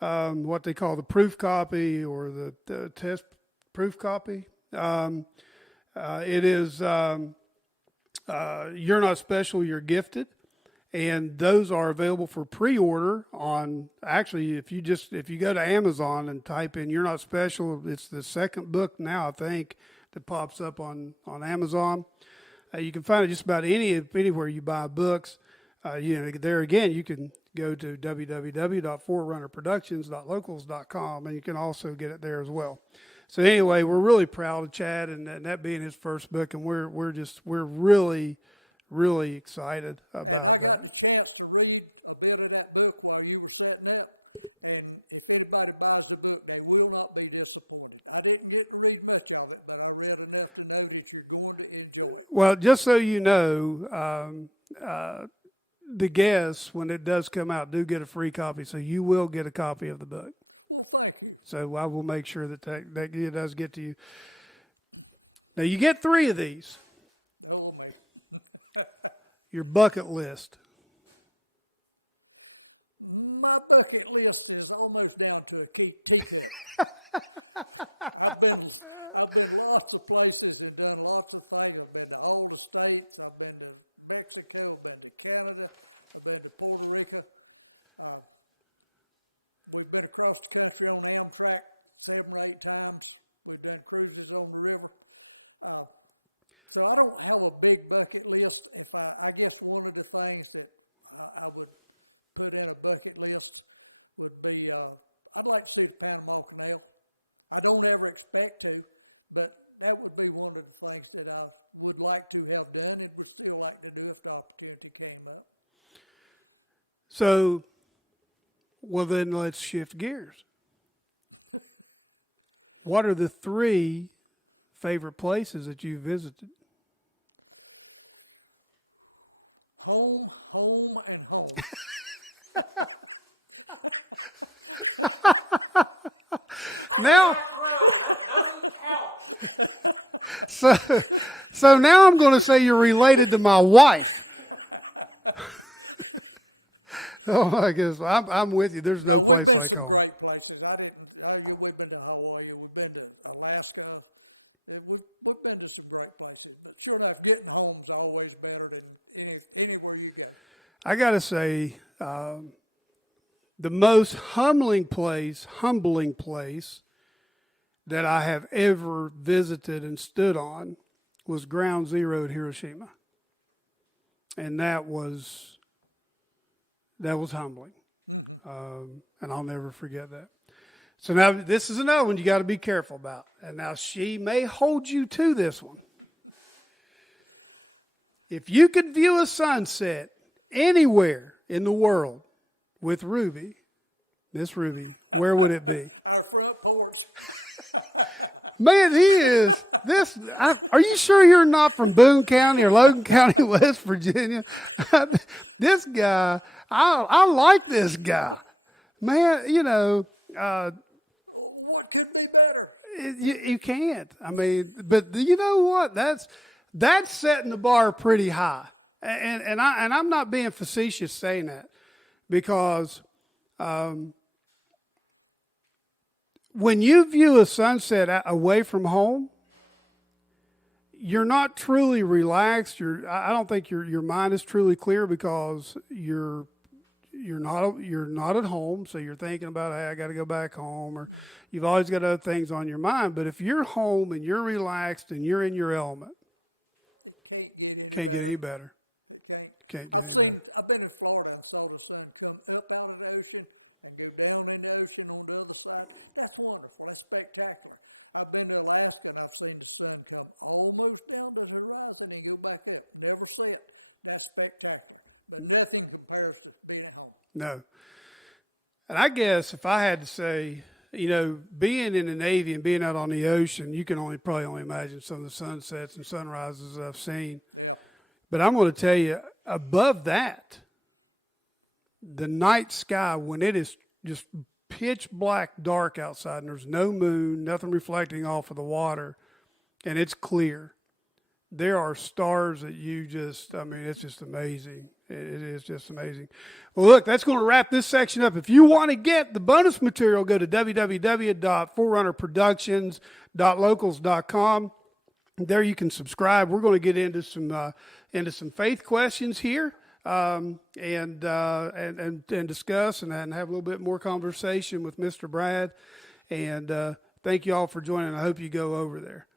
what they call the proof copy or the test proof copy. It is You're Not Special, You're Gifted. And those are available for pre-order on, actually, if you go to Amazon and type in You're Not Special, it's the second book now, I think, that pops up on Amazon. You can find it just about anywhere you buy books. There again, you can go to www.forerunnerproductions.locals.com, and you can also get it there as well. So anyway, we're really proud of Chad and that being his first book, and we're really, really excited about it. And I got the chance to read a bit of that book while you were setting up. And if anybody buys the book, they will not be disappointed. I didn't get to read much of it, but I read enough to know that you're going to enjoy it. Well, just so you know, the guests, when it does come out, do get a free copy, so you will get a copy of the book. Well, thank you. So I will make sure that it does get to you. Now, you get 3 of these. Oh, me. Your bucket list. My bucket list is almost down to a teacup. I've been lots of places and done lots of things. I've been to all the states. I've been to Mexico. I've been to Canada. I've been to Puerto Rico. We've been across the country on Amtrak 7 or 8 times. We've done cruises on the river. So I don't have a big bucket list. I guess one of the things that I would put in a bucket list would be I'd like to see the Panama Canal. I don't ever expect to, but that would be one of the things that I would like to have done and would still like to do if the opportunity came up. So, well, then let's shift gears. What are the 3 favorite places that you visited? Home, home, and home. Now, so now I'm going to say you're related to my wife. Oh my goodness, I'm with you. There's no. We've been like some home. Great places. We've been to Hawaii. We've been to Alaska. We've been to some great places. But sure enough, getting home's always better than anywhere you go. I got to say, the most humbling place that I have ever visited and stood on was Ground Zero at Hiroshima. And that was humbling. Mm-hmm. And I'll never forget that. So now this is another one you got to be careful about. And now she may hold you to this one. If you could view a sunset anywhere in the world with Ruby, Miss Ruby, where would it be? Our front porch. Man, he is this. Are you sure you're not from Boone County or Logan County, West Virginia? This guy, I like this guy. Man, what could be better? You can't. I mean, but you know what? That's setting the bar pretty high, and I'm not being facetious saying that, because when you view a sunset away from home, you're not truly relaxed. I don't think your mind is truly clear, because you're you're not at home, so you're thinking about, hey, I got to go back home, or you've always got other things on your mind. But if you're home and you're relaxed and you're in your element, it can't get any can't better. get any better. It can't. Can't I've been in Florida and saw the sun come up out of the ocean and go down in the ocean on the other side. That's wonderful. That's spectacular. I've been to Alaska and I've seen the sun come almost down to the horizon and go back up. Never set. That's spectacular. But nothing compares to being at home. No. And I guess if I had to say, being in the Navy and being out on the ocean, you can probably only imagine some of the sunsets and sunrises I've seen. Yeah. But I'm going to tell you, above that, the night sky, when it is just pitch black dark outside and there's no moon, nothing reflecting off of the water, and it's clear, there are stars that it's just amazing. It is just amazing. Well, look, that's going to wrap this section up. If you want to get the bonus material, go to www.forerunnerproductions.locals.com. There you can subscribe. We're going to get into some faith questions here, and discuss and have a little bit more conversation with Mr. Brad. And thank you all for joining. I hope you go over there.